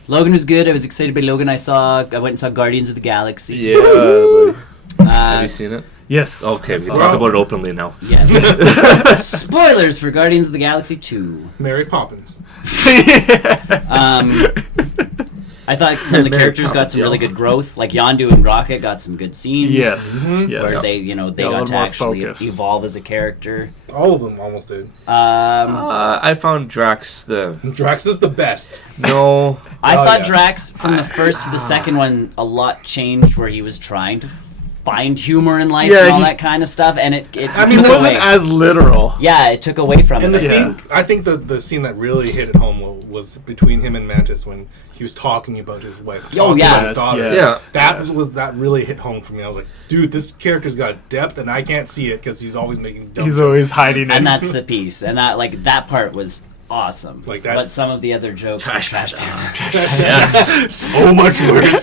Logan was good. I was excited by Logan. I went and saw Guardians of the Galaxy. Yeah. buddy. Have Uh, you seen it? Yes. Okay, we I can saw talk it. about it openly now. yes. Spoilers for Guardians of the Galaxy 2. Mary Poppins. I thought some of the Mary characters got Poppins, some really yeah. good growth. Like Yondu and Rocket got some good scenes. Yes. Mhm. Yes. Where they, they Yeah, a got little to more actually focus. evolve as a character. All of them almost did. I found Drax Drax is the best. no. I Oh, thought yes. Drax from the first to the second one a lot changed where he was trying to find humor in life Yeah, and all he- that kind of stuff, and it I He mean, took wasn't away. as literal. Yeah, it took away from And it. the Yeah. scene, I think the scene that really hit it home was between him and Mantis when he was talking about his wife, Oh, talking yeah. about his daughter. Yes. That really hit home for me. I was like, dude, this character's got depth, and I can't see it because he's always making dumb He's jokes. always hiding it. And that's the piece, and that part was awesome. Like, but that's- some of the other jokes, Trash Trash Panda. Panda. so much worse.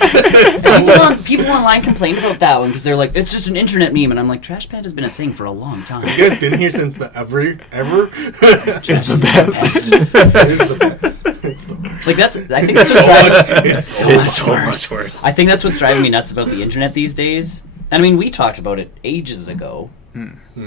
People online complained about that one because they're like, it's just an internet meme, and I'm like, Trash Panda's been a thing for a long time. You guys been here since the ever? It's the best. It is the best. It's the worst. Like I think that's what's driving. It's so It's much so worse. much worse. I think that's what's driving me nuts about the internet these days. And I mean, we talked about it ages ago,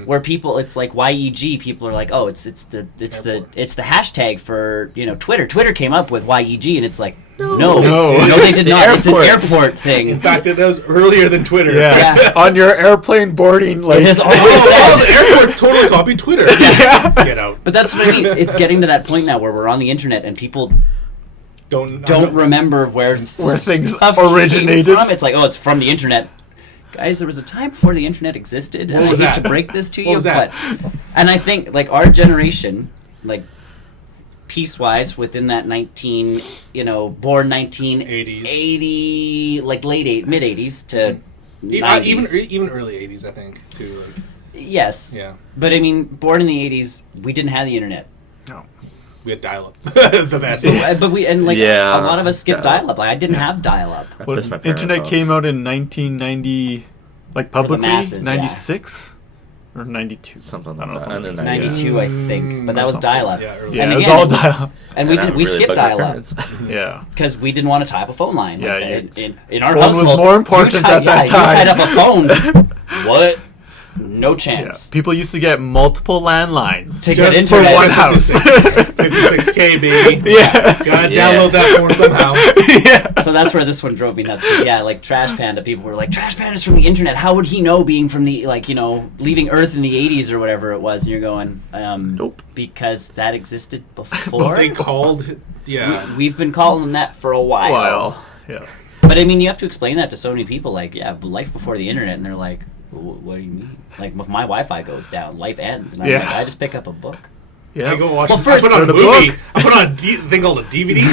where people, it's like YEG. People are like, oh, it's the hashtag for Twitter. Twitter came up with YEG, and it's like, no, they did not. It's an airport thing. In fact, it was earlier than Twitter. Yeah. Yeah. On your airplane boarding, like It has always Oh, said. the airport's totally copied Twitter. Get out. But that's what I mean. It's getting to that point now where we're on the internet and people don't remember where things stuff came originated. from. It's like, oh, it's from the internet. Guys, there was a time before the internet existed, and I was hate that? to break this to What you, was that? and I think like our generation, like piece-wise, within that born 1980, like mid 80s to 90s. Even early 80s, I think, too. Like, Yes. yeah. But I mean, born in the 80s, we didn't have the internet. no. We had dial-up. The best. But a Yeah, lot of us skipped dial-up. dial-up. Like, I didn't have dial-up. I Well, pissed my parents internet off. came out in 1990, like publicly masses, yeah. 96 or or 92. Something I don't like know, that. something. 92, I think, but that was something. dial-up. Yeah, early. Yeah, And it was again, all it was- dial-up. And That we really skipped bugged our dial-up parents. Yeah. because we didn't want to tie up a phone line. Yeah, Like, in our phone was household, more important you tied, at that You tied time. up a phone. What? No Yeah. chance. People used to get multiple landlines To get Just for internet. one house. 56K, baby. Yeah. Gotta Yeah. download that porn somehow. Yeah. So that's where this one drove me nuts. 'Cause, yeah, like Trash Panda, people were like, Trash Panda's from the internet. How would he know being from the, like, you know, leaving Earth in the 80s or whatever it was? And you're going, Nope. because that existed before. They called, yeah. We've been calling that for a while. While. Yeah. But I mean, you have to explain that to so many people. Like, yeah, life before the internet, and they're like, what do you mean? Like, if my Wi-Fi goes down, life ends, and I'm Yeah. like, I just pick up a book. Yeah. I go watch. Well, first I put on a the movie. book. I put on a thing called a DVD.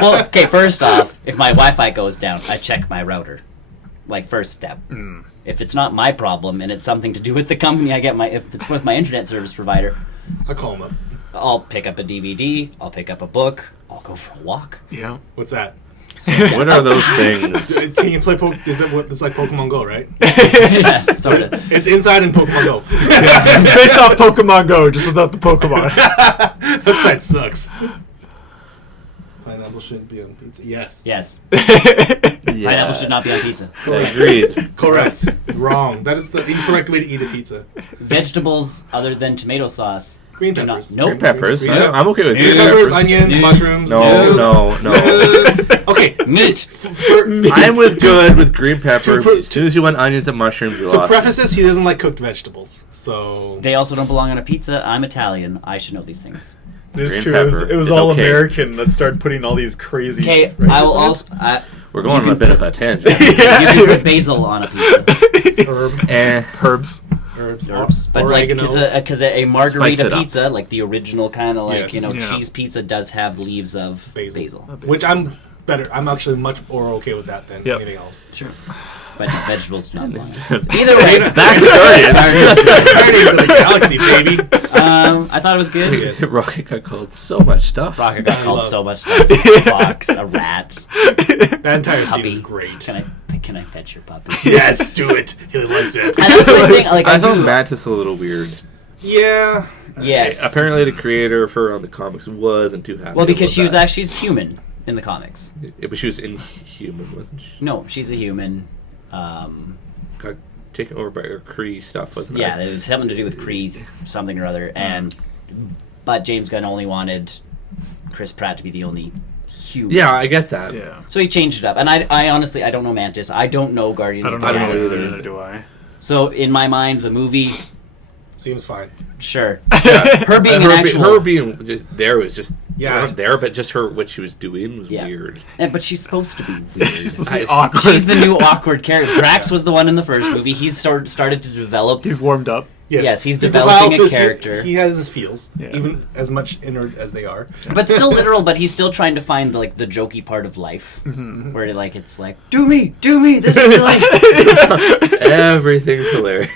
Well, okay, first off, if my Wi-Fi goes down, I check my router. Like, first step. If it's not my problem and it's something to do with the company I get if it's with my internet service provider, I call him up. I'll pick up a DVD, I'll pick up a book, I'll go for a walk. Yeah. What's that? What are those things? Can you play? Is that what? It's like Pokemon Go, right? Yes, sort of. It's inside in Pokemon Go. Based off Pokemon Go, just without the Pokemon. That site sucks. Pineapple shouldn't be on pizza. Yes. Yes. Yes. Pineapple should not be on pizza. Agreed. Correct. Wrong. That is the incorrect way to eat a pizza. Vegetables other than tomato sauce. Green do peppers. Not, nope. Green peppers. Green Yeah, I'm okay with Green green peppers, peppers. onions, mushrooms. No. Okay. Meat. I'm with good with green pepper. To As soon as you went onions and mushrooms, you To lost. preface this, he doesn't like cooked vegetables. So They also don't belong on a pizza. I'm Italian. I should know these things. It's Green true. pepper. It was It's all okay. American that started putting all these crazy. Okay, phrases I will in it. also. We're going on a bit of a tangent. You can put basil on a pizza. herb, Herbs. herbs, But like, oregano. because a Spice margarita it up. pizza, like the original kind of like Yes. Yeah. cheese pizza, does have leaves of basil. Which I'm better. I'm actually much more okay with that than Yep. anything else. Sure. But vegetables do not belong. Either way, Back to Guardians. Guardians of the Galaxy, baby. I thought it was good. Yes. Rocket got called so much stuff. Rocket got I called love- so much stuff. A fox, a rat, That entire scene puppy. is great. Can I pet your puppy? Yes, do it. He likes it. And that's the thing. Like I I found do. Mantis a little weird. Yeah. Yes. Apparently, the creator for the comics wasn't too happy. Well, because about she was that. actually she's human in the comics. Yeah, but she was inhuman, wasn't she? No, she's a human. Got taken over by her Kree stuff, wasn't Yeah, it? it was something to do with Kree, something or other, but James Gunn only wanted Chris Pratt to be the only human. Yeah, I get that. Yeah. So he changed it up, and I honestly I don't know Mantis. I don't know Guardians I of don't the know Galaxy. either. either, do I? So in my mind, the movie, Seems fine. sure, her being an actual, her being just there was just Yeah. there, but just her what she was doing was Yeah. weird. but she's supposed to be weird. She's supposed to be I- awkward. She's the new awkward character. Drax was the one in the first movie. He's started to develop. He's warmed up. Yes, he's He developing developed a his- character. He has his feels, Yeah. even as much inward as they are. But still literal, but he's still trying to find like the jokey part of life. Where like it's like, do me, this is life. Everything's hilarious.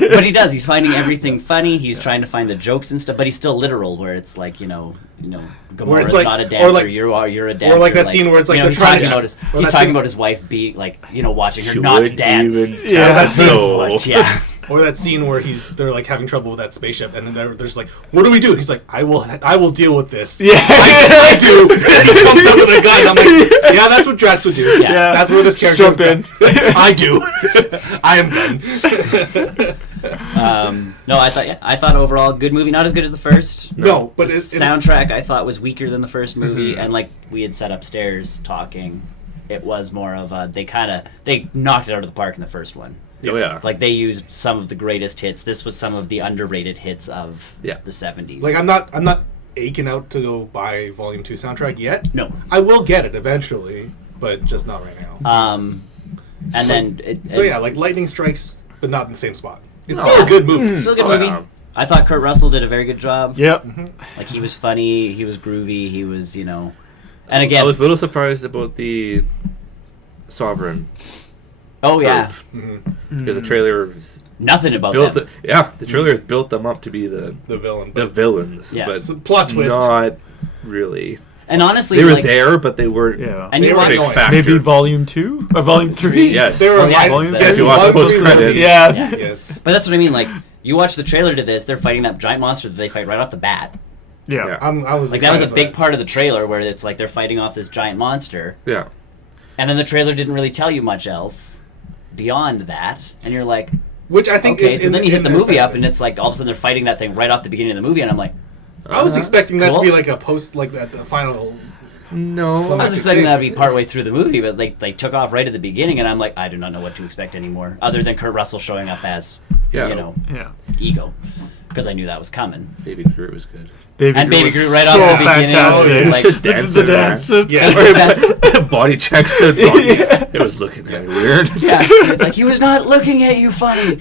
But he does, he's finding everything funny, he's trying to find the jokes and stuff, but he's still literal where it's like, Gamora's like- not a or dancer, like- you're a dancer. like that scene where it's like they're he's trying talking to- about his or he's that talking scene- about his wife being like, watching her She not wouldn't dance. even Yeah, that's no. Yeah. Or that scene where they're like having trouble with that spaceship, and then they're just like, "What do we do?" He's like, "I will deal with this." Yeah. I do. And he comes up with a gun. I'm like, "Yeah, that's what Drax would do. Yeah. That's where this character Jump in. I do. I am gun." No, I thought overall good movie, not as good as the first. No, but The it, soundtrack I thought was weaker than the first movie, and like we had said upstairs talking, it was more of a they knocked it out of the park in the first one. Oh yeah. Like they used some of the greatest hits. This was some of the underrated hits of Yeah. the 70s. like I'm not aching out to go buy Volume 2 soundtrack yet. No. I will get it eventually, but just not right now. And then So yeah, like lightning strikes, but not in the same spot. It's Oh. still a good movie. still a good Oh, movie. yeah. I thought Kurt Russell did a very good job. Yep. Like he was funny, he was groovy, he was and again, I was a little surprised about the Sovereign. oh yeah, Because the trailer nothing about built that. the trailer built them up to be the The villain. villains, Yeah. but It's a plot twist. not really. And honestly, They were like, there, but they weren't. Yeah. And They you were watch annoying. factor. Maybe volume 2 or volume 3. Yes. They were Oh, yeah, minus- it's yes, If you watch one, post three credits. movies. Yeah. Yes. But that's what I mean. Like, you watch the trailer to this, they're fighting that giant monster that they fight right off the bat. Yeah. I was Like, that was a excited for big part of the trailer where it's like they're fighting off this giant monster. Yeah. And then the trailer didn't really tell you much else beyond that. And you're like, Which I think okay, is so in then you hit the in movie up and it's like all of a sudden they're fighting that thing right off the beginning of the movie. And I'm like, I was expecting that Cool. to be like a post, like that the final. No. I was expecting that to be partway through the movie, but they took off right at the beginning. And I'm like, I do not know what to expect anymore, other than Kurt Russell showing up as, Yeah. Yeah. Ego. Because I knew that was coming. Baby Groot was good. Baby And Baby was Groot right so off the beginning. fantastic. Like, Just The dancing around. dancing. Yeah. That's the best. Body checks the body. It was looking kind of weird. Yeah, it's like he was not looking at you funny.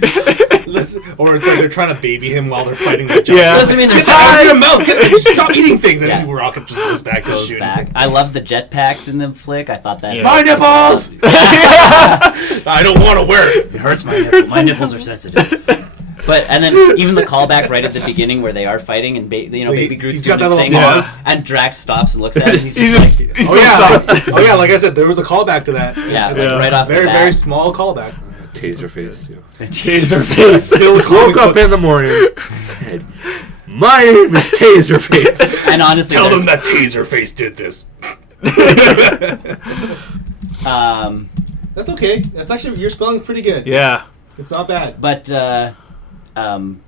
Or it's like they're trying to baby him while they're fighting the giant. Yeah. Doesn't mean Get there's out of milk! Stop eating things! And Yeah. then Rocket just goes back to goes shooting. back. I love the jetpacks in the flick. I thought that Yeah. My nipples! I don't want to wear it. it hurts my nipples. My nipples are sensitive. But and then even the callback right at the beginning where they are fighting and Baby Groot's He's doing got that his little thing, pause. and Drax stops and looks at it. And he's He just just, like, he Oh still yeah, stops. oh yeah. Like I said, there was a callback to that. yeah, like Yeah. right off Very the very bat. small callback. Taser face too. Taser face. Still a comic Woke up book. in the morning. Said, "My name is Taserface." And honestly, Tell them there's- that Taserface did this. That's okay. That's actually your spelling's pretty good. Yeah. It's not bad. but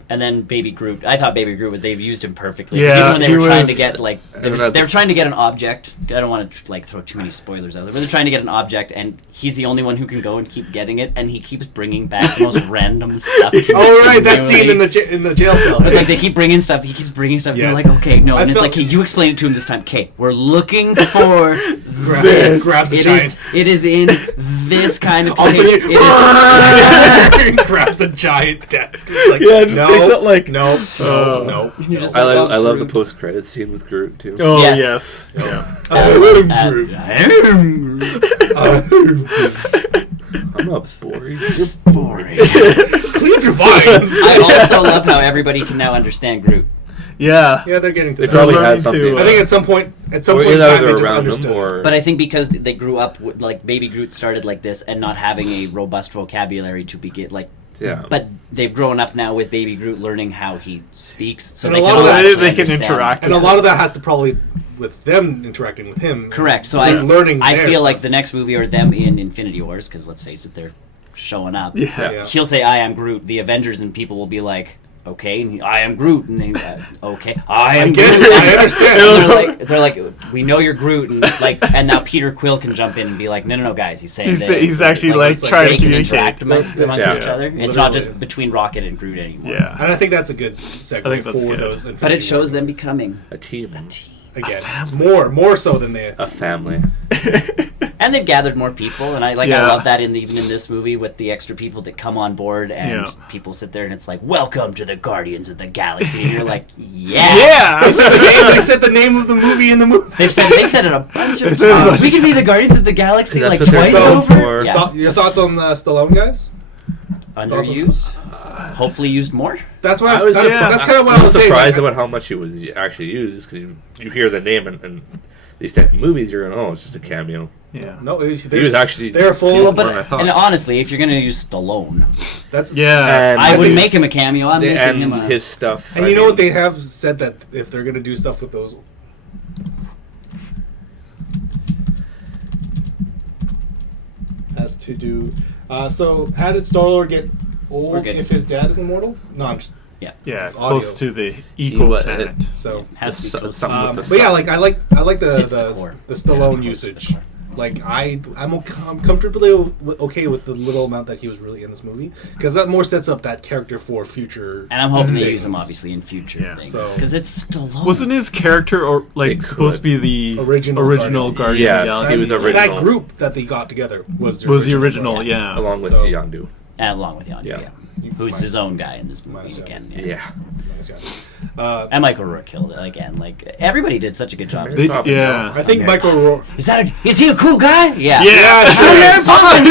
and then Baby Groot. I thought Baby Groot was they've used him perfectly. 'Cause Yeah, even when they he were trying was- to get like they And were trying to get an object. I don't want to like throw too many spoilers out there, but they're trying to get an object, and he's the only one who can go and keep getting it, and he keeps bringing back the most random stuff. Oh right, that scene in the jail cell. But like they keep bringing stuff, he keeps bringing stuff. Yes. They're like, okay, no, I and it's felt- like, hey, you explain it to him this time. Okay, we're looking for Grabs this. the It giant. is. It is in this kind of. Also, it is. grabs a giant desk. It's like, Yeah, it just no, takes it like- no, no. You're just I like, love, oh, I love the Groot. post credits scene with Groot too. Oh, Yes. yes. I'm not boring. You're Boring. Clean up your vines. I also love how everybody can now understand Groot. Yeah. Yeah, they're getting to They that. probably learning had something. to, I think at some point in or time, either they just around understood. them or. But I think because they grew up with, like, Baby Groot started like this and not having a robust vocabulary to begin, like, yeah. but they've grown up now with Baby Groot learning how he speaks, so And they a can lot of all that- actually they can understand. interact. And a lot of that has to probably with them interacting with him. Correct. So They're learning. I their feel like stuff. the next movie or them in Infinity Wars, because let's face it, they're showing up. Yeah. Yeah. He'll say, "I am Groot." The Avengers and people will be like, "Okay," and I am Groot, and they, okay, I am I get Groot. it. I understand. And they're like, we know you're Groot, and like, and now Peter Quill can jump in and be like, no, guys, he's saying this. He's actually like it's like trying they to can communicate. interact amongst Yeah. each other. It's not Literally. just between Rocket and Groot anymore. Yeah. And I think that's a good segue I think that's for good. those. But Infinity it shows War them movies. becoming a team. again more so than they. A family. and they've gathered more people, and I Yeah. love that even in this movie with the extra people that come on board, and Yeah. people sit there and it's like, "Welcome to the Guardians of the Galaxy," and you're like, "Yeah." Yeah. They said the name of the movie in the movie. They said it a bunch of said it a times. bunch We can be the Guardians of the Galaxy That's like what they're twice going over. for. Yeah. Your thoughts on Stallone guys? Underused. Hopefully used more. That's what I was, that's kind of what I was saying. surprised like, about how much it was actually used because you hear the name and these type of movies, you're going, oh, it's just a cameo. Yeah. No, He was actually. they're full. Well, Of, more than I thought. And honestly, if you're gonna use Stallone, that's Yeah. And I would his- make him a cameo. I'm making him and a. his stuff. And I you know mean, what they have said that if they're gonna do stuff with those. Has to do. So how did Star-Lord get We're old good. if his dad is immortal? No, I'm just Yeah. Audio. Close to the equal what- planet. so. has to be close. something with the But yeah, like I like It's the core. the It has to be Stallone close to usage. the core. Like I'm comfortably okay with the little amount that he was really in this movie because that more sets up that character for future. And I'm hoping they things. use him obviously in future Yeah. things So- because it's Stallone. Wasn't his character or like It supposed to could. be the Original original Guardian Yes, of the Galaxy? he was And original. That group that they got together was Was the original? Guardian. Yeah. along with So- Yondu. along with Yondu, Yes. who's Minus- his own guy in this movie minus again. Yondu. Yeah. And Michael Rourke killed it again. Like everybody did such a good job. They- Probably yeah. I think Michael Rourke. Is he a cool guy? Yeah. Yeah, I'm Mary Poppins,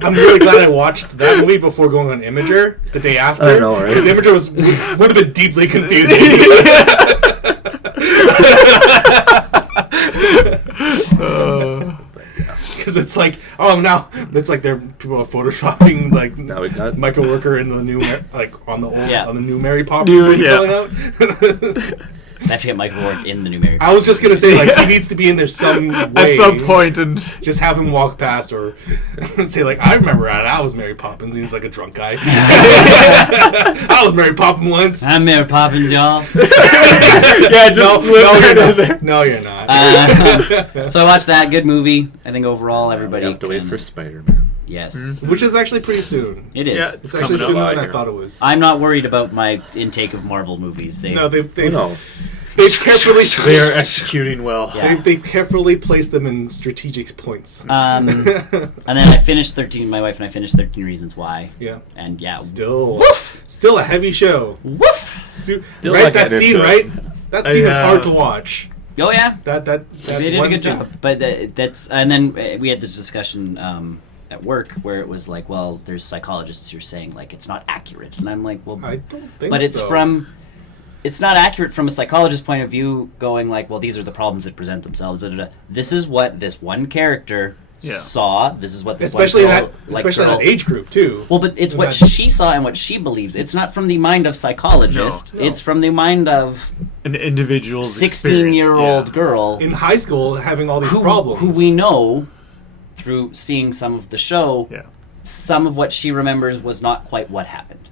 yo! I'm really glad I watched that movie before going on Imager the day after. I know, right? Because Imager would have been deeply confusing. it's like, oh, now it's like people are photoshopping like Now we got Michael Rooker in the new like on the old on the new Mary Poppins New- movie yeah. coming out. I have to get Michael Rourke in the new Mary. I was just gonna say like he needs to be in there some way. At some point, and Just have him walk past or say like, I remember that was Mary Poppins. He's like a drunk guy. I was Mary Poppins once. I'm Mary Poppins, y'all. yeah, just slip right in there. No, you're not. So I watched that. Good movie. I think overall everybody we have to wait can- for Spider-Man. Yes, Which is actually pretty soon. it is. Yeah, It's actually coming up. sooner I than I hear. thought it was. I'm not worried about my intake of Marvel movies. No, they've No. carefully They are executing well. Yeah. they carefully placed them in strategic points. And then I finished 13. My wife and I finished 13 Reasons Why. Yeah. And yeah, Still, woof, still a heavy show. woof. Still not right, that getting scene, into right? it. That scene is I, hard to watch. Oh yeah, That they did a one good scene. job. But that's and then we had this discussion at work where it was like, well, there's psychologists who are saying like it's not accurate, and I'm like, well, I don't think but it's so. it's not accurate from a psychologist's point of view, going like, well, these are the problems that present themselves. Da, da, da. This is what this one character saw. This is what this especially one girl, especially girl, that age group too. Well, but it's what she saw and what she believes. It's not from the mind of psychologist. No. It's from the mind of An individual's 16-year-old girl in high school having all these who, problems. who we know through seeing some of the show. Yeah. Some of what she remembers was not quite what happened.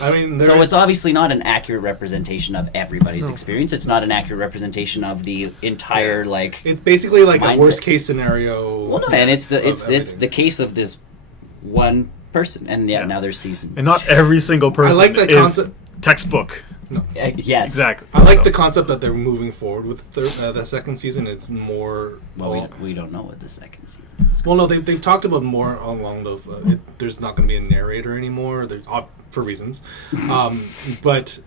I mean, So it's obviously not an accurate representation of everybody's experience. It's not an accurate representation of the entire like. it's basically like mindset. a worst case scenario. Well, no, and it's the of it's everything. the case of this one person, and Yeah. now there's season. And not every single person like that is concept. textbook. Yes, Exactly. I like the concept that they're moving forward with the second season. It's more. Well, we don't know what the second season is. Well, no, they've talked about more along the. There's not going to be a narrator anymore. There's for reasons, but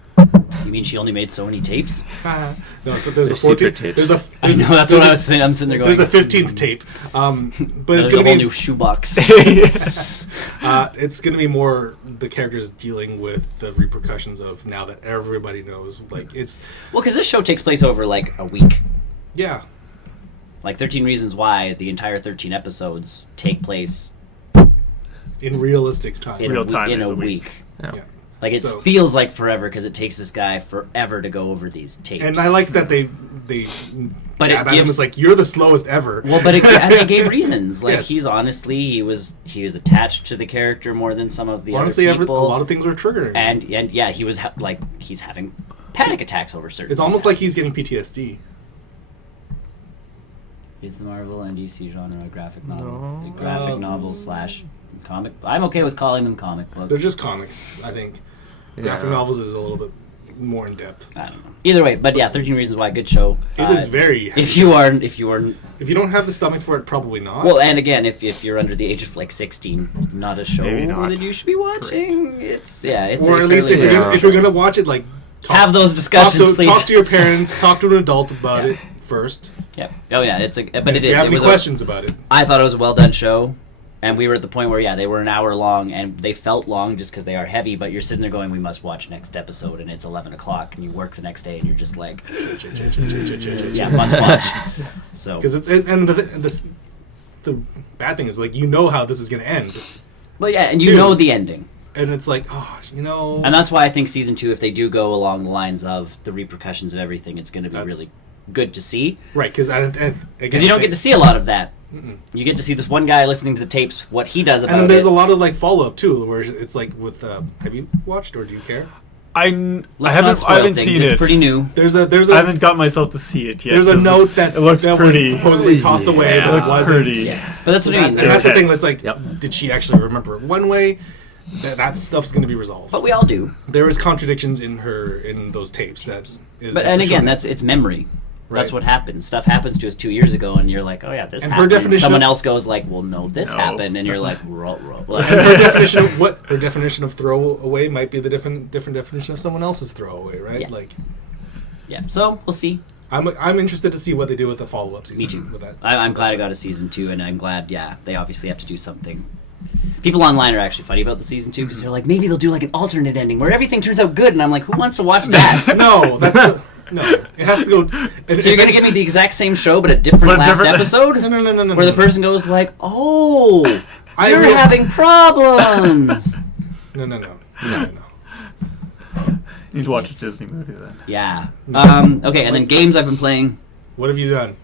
You mean she only made so many tapes? no, but there's a The secret 14th. tapes. There's a. I know that's what I was saying. I'm sitting there going. There's a 15th tape, but There's it's a going whole to new be shoebox. it's going to be more the characters dealing with the repercussions of now that everybody knows. Like it's Well, because this show takes place over like a week. yeah. Like 13 Reasons Why, the entire 13 episodes take place In realistic time. in Real a, time in is a a week. week. Yeah. Like it So- feels like forever because it takes this guy forever to go over these tapes. And I like that they But yeah, it that gives- was like you're the slowest ever. Well, but and they gave reasons. Like Yes. he's honestly, he was attached to the character more than some of the Honestly, other a people. lot of things were triggering. and yeah, he was like he's having panic attacks over certain. It's almost like he's getting PTSD. Is the Marvel and DC genre a graphic novel? No. A graphic novel / comic. I'm okay with calling them comic books. They're just comics, I think. Graphic novels is a little bit more in depth. I don't know. Either way, but yeah, 13 Reasons Why, good show. It is very. If you are If you don't have the stomach for it, probably not. well, and again, if you're under the age of like 16, not a show Maybe not. that you should be watching. It's it's or a at least fairly- if you're gonna watch it, like have those discussions, please. Talk to your parents. Talk to an adult about Yeah. it first. Yep. Oh yeah, it's a but If it you is. have It any was questions about it, I thought it was a well done show, and we were at the point where they were an hour long, and they felt long just because they are heavy. But you're sitting there going, "We must watch next episode," and it's 11 o'clock, and you work the next day, and you're just like, "Yeah, must watch." So, because the bad thing is like you know how this is gonna end, well, yeah, and you Dude. know the ending. and it's like And that's why I think season 2, if they do go along the lines of the repercussions of everything, it's going to be That's- really good to see. right because Because you don't get to see a lot of that. You get to see this one guy listening to the tapes, what he does about And then there's it. a lot of like follow up too, where it's like with. Have you watched or do you care? I Let's not haven't spoil things. seen it's it. pretty new. There's a I haven't got myself to see it yet. there's a 'cause note it's- that it looks that pretty. was supposedly tossed away. Yeah, but it looks wasn't. pretty. Yes. But that's So what I mean. and that's the thing. Intense. That's like, Yep. did she actually remember it one way? That stuff's going to be resolved. But we all do. There is contradictions in those tapes. That is, But is and the again, show. it's memory. That's Right. what happens. Stuff happens to us 2 years ago, and you're like, "Oh yeah, this And her happened." definition Someone of- else goes like, "Well, no, this No, happened," and you're that's like, "Roll." her definition of throwaway might be the different definition of someone else's throwaway, right? Yeah. Like, Yeah. So we'll see. I'm interested to see what they do with the follow up season. Me too. With that. I'm glad I got a season 2, and I'm glad. Yeah, they obviously have to do something. People online are actually funny about the season 2 because they're like, maybe they'll do like an alternate ending where everything turns out good, and I'm like, who wants to watch that? No, that's No, it has to go. So you're gonna give me the exact same show, but a different last episode, No. where the person goes like, "Oh, you're will- having problems." No. You need to watch a Disney movie then. Yeah. Okay, and then games I've been playing. What have you done?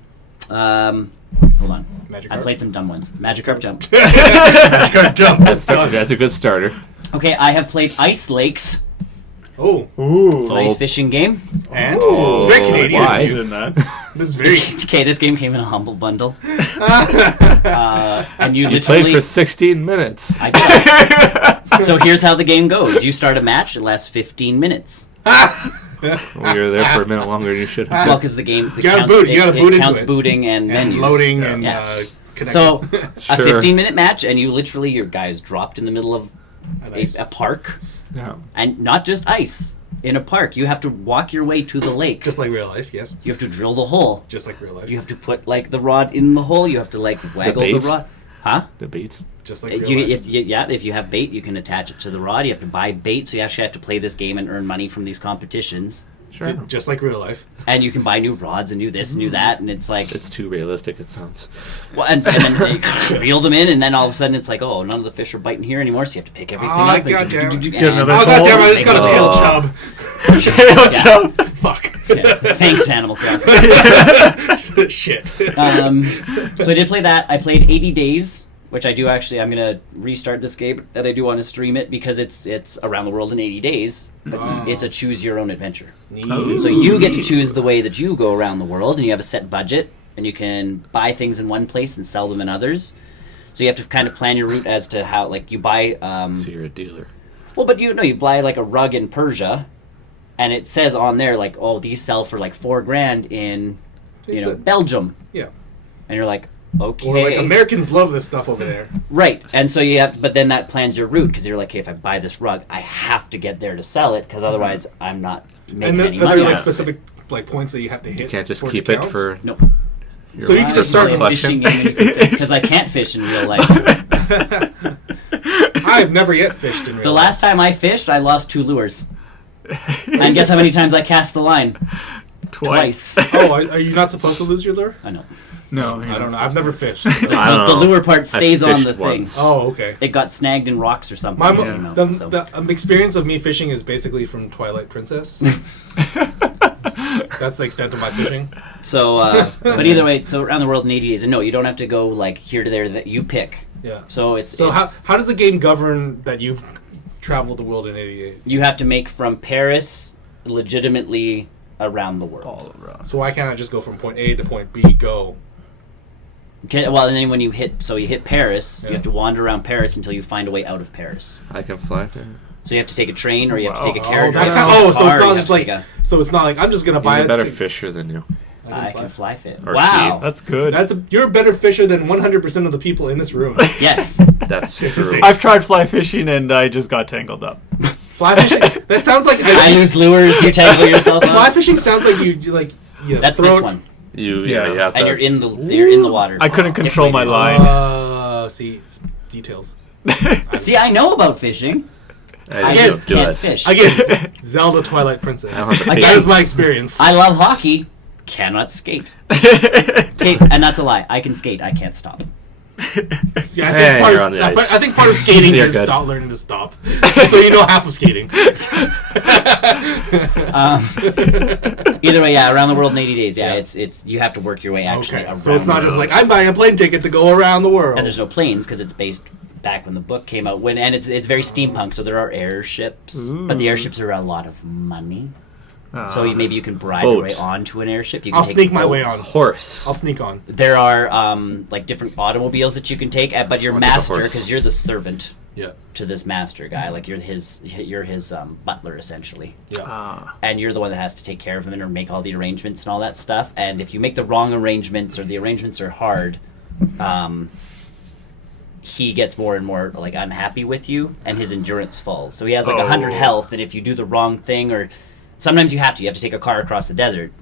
Hold on. Magic I Carp? played some dumb ones. Magikarp Jump. Magikarp Jump. That's a good starter. Okay, I have played Ice Lakes. Oh, Ooh. It's an ice fishing game. and Oh, it's very Canadian. why? In that. This is very. Okay, this game came in a humble bundle. And you You literally played for 16 minutes. I did. So here's how the game goes. You start a match, it lasts 15 minutes. We were there for a minute longer than you should have. Well, because the game You gotta counts, boot. You gotta boot it into counts it. booting and And menus. loading Yeah. and Yeah. connecting. So a Sure. 15-minute match, and you literally, your guys dropped in the middle of Nice. a park, Yeah. and not just ice. In a park, you have to walk your way to the lake. Just like real life, yes. You have to drill the hole. Just like real life. You have to put like the rod in the hole. You have to like waggle the bait? rod. Huh? The beat. Just like real life. If you have bait, you can attach it to the rod. You have to buy bait, so you actually have to play this game and earn money from these competitions. Sure. Just like real life. And you can buy new rods and do this and do that, and it's like, It's too realistic, it sounds. well, and then you reel them in, and then all of a sudden it's like, oh, none of the fish are biting here anymore, so you have to pick everything Oh, up. goddamn. And, Get another Oh, goddamn, I just got a Oh. pale chub. Yeah. Fuck. Yeah. Thanks, Animal Crossing. Shit. So I did play that. I played 80 Days, which I do actually. I'm gonna restart this game, and I do want to stream it because it's around the world in 80 days. But it's a choose your own adventure. So you get to choose the way that you go around the world, and you have a set budget, and you can buy things in one place and sell them in others. So you have to kind of plan your route as to how, like, you buy. So you're a dealer. Well, but you buy like a rug in Persia, and it says on there like, oh, these sell for like $4,000 in, Is it- Belgium, Yeah. and you're like, okay, Or like Americans love this stuff over there. right? And so you have, but then that plans your route because you're like, okay, if I buy this rug, I have to get there to sell it because otherwise I'm not making And any are there money. like on it. specific like points that you have to hit? You can't just for keep to it count? for Nope. your So you can just start Play a fishing game because I can't fish in real life. I've never yet fished in real The life. last time I fished, I lost 2 lures. And guess how many times I cast the line? Twice. Oh, are you not supposed to lose your lure? I know. No, I don't know. I've never fished. I don't The know. lure part stays on fished the thing. once. Oh, okay. It got snagged in rocks or something. My I don't know, the, so. the experience of me fishing is basically from Twilight Princess. That's the extent of my fishing. So, but either way, so around the world in 80 days, and no, you don't have to go like here to there. That you pick. Yeah. So it's So how does the game govern that you've traveled the world in 88? you have to make from Paris legitimately around the world. all around. So why can't I just go from point A to point B? Go. Okay, well, and then when you hit Paris, Yeah. you have to wander around Paris until you find a way out of Paris. I can fly there. So you have to take a train, or you have to Wow. take a Oh, carriage. that or you kind- have to take a so car, it's you not have just to like. take So it's not like I'm just gonna buy He's a better t- fisher than you. I can fly fit. Or Wow. she. That's good. You're a better fisher than 100% of the people in this room. Yes. That's Statistics. true. I've tried fly fishing and I just got tangled up. Fly fishing. That sounds like I lose lures. You tangle yourself Fly up. fishing sounds like you like. You know, That's throw this it- one, You Yeah. have and to. you're in the water. I couldn't control my Different line. See, it's details. See, I know about fishing. I just just do can't it. fish. Again, Zelda Twilight Princess. I don't have the That Again. is my experience. I love hockey. Cannot skate. Okay, and that's a lie. I can skate. I can't stop. See, Hey, part you're on the ice. I think part of skating You're is good. stop learning to stop, so you know half of skating. Either way, yeah, around the world in 80 days. Yeah, Yeah. it's you have to work your way actually Okay, around. so it's not the just world. like I'm buying a plane ticket to go around the world. And there's no planes because it's based back when the book came out. And it's very steampunk, so there are airships, but the airships are a lot of money. So maybe you can bribe your Boat. way onto an airship. You can I'll take sneak my way boats. on. Horse. I'll sneak on. There are like different automobiles that you can take, but your I'll take a master, horse. because you're the servant Yeah, to this master guy, like you're his butler essentially, yeah. and you're the one that has to take care of him or make all the arrangements and all that stuff. And if you make the wrong arrangements or the arrangements are hard, he gets more and more like unhappy with you, and his endurance falls. So he has like 100 Oh. health, and if you do the wrong thing, or sometimes you have to take a car across the desert,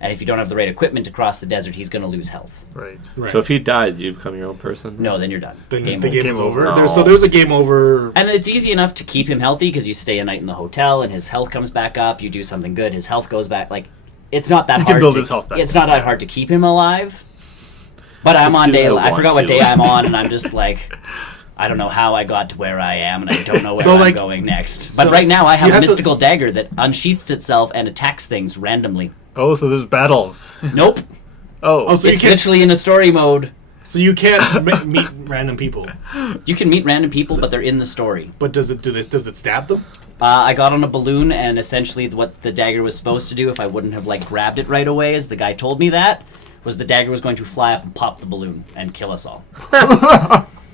and if you don't have the right equipment to cross the desert, he's going to lose health. Right. Right. So if he dies, do you become your own person? No, then you're done. then Game the over. game Game is over. over. So there's a game over. And it's easy enough to keep him healthy because you stay a night in the hotel, and his health comes back up. You do something good, his health goes back. Like it's not that He hard. can build to, his health back. It's not that hard to keep him alive. But I'm on do day. I I forgot want what day to. I'm on, and I'm just like, I don't know how I got to where I am, and I don't know where So, I'm like- going next. so But right now, I do you have a have to- mystical dagger that unsheaths itself and attacks things randomly. Oh, so there's battles. Nope, Oh, so you it's can't. literally in a story mode. So you can't meet random people. You can meet random people, but they're in the story. But does it do this? Does it stab them? I got on a balloon, and essentially what the dagger was supposed to do, if I wouldn't have like grabbed it right away, as the guy told me that, was the dagger was going to fly up and pop the balloon and kill us all.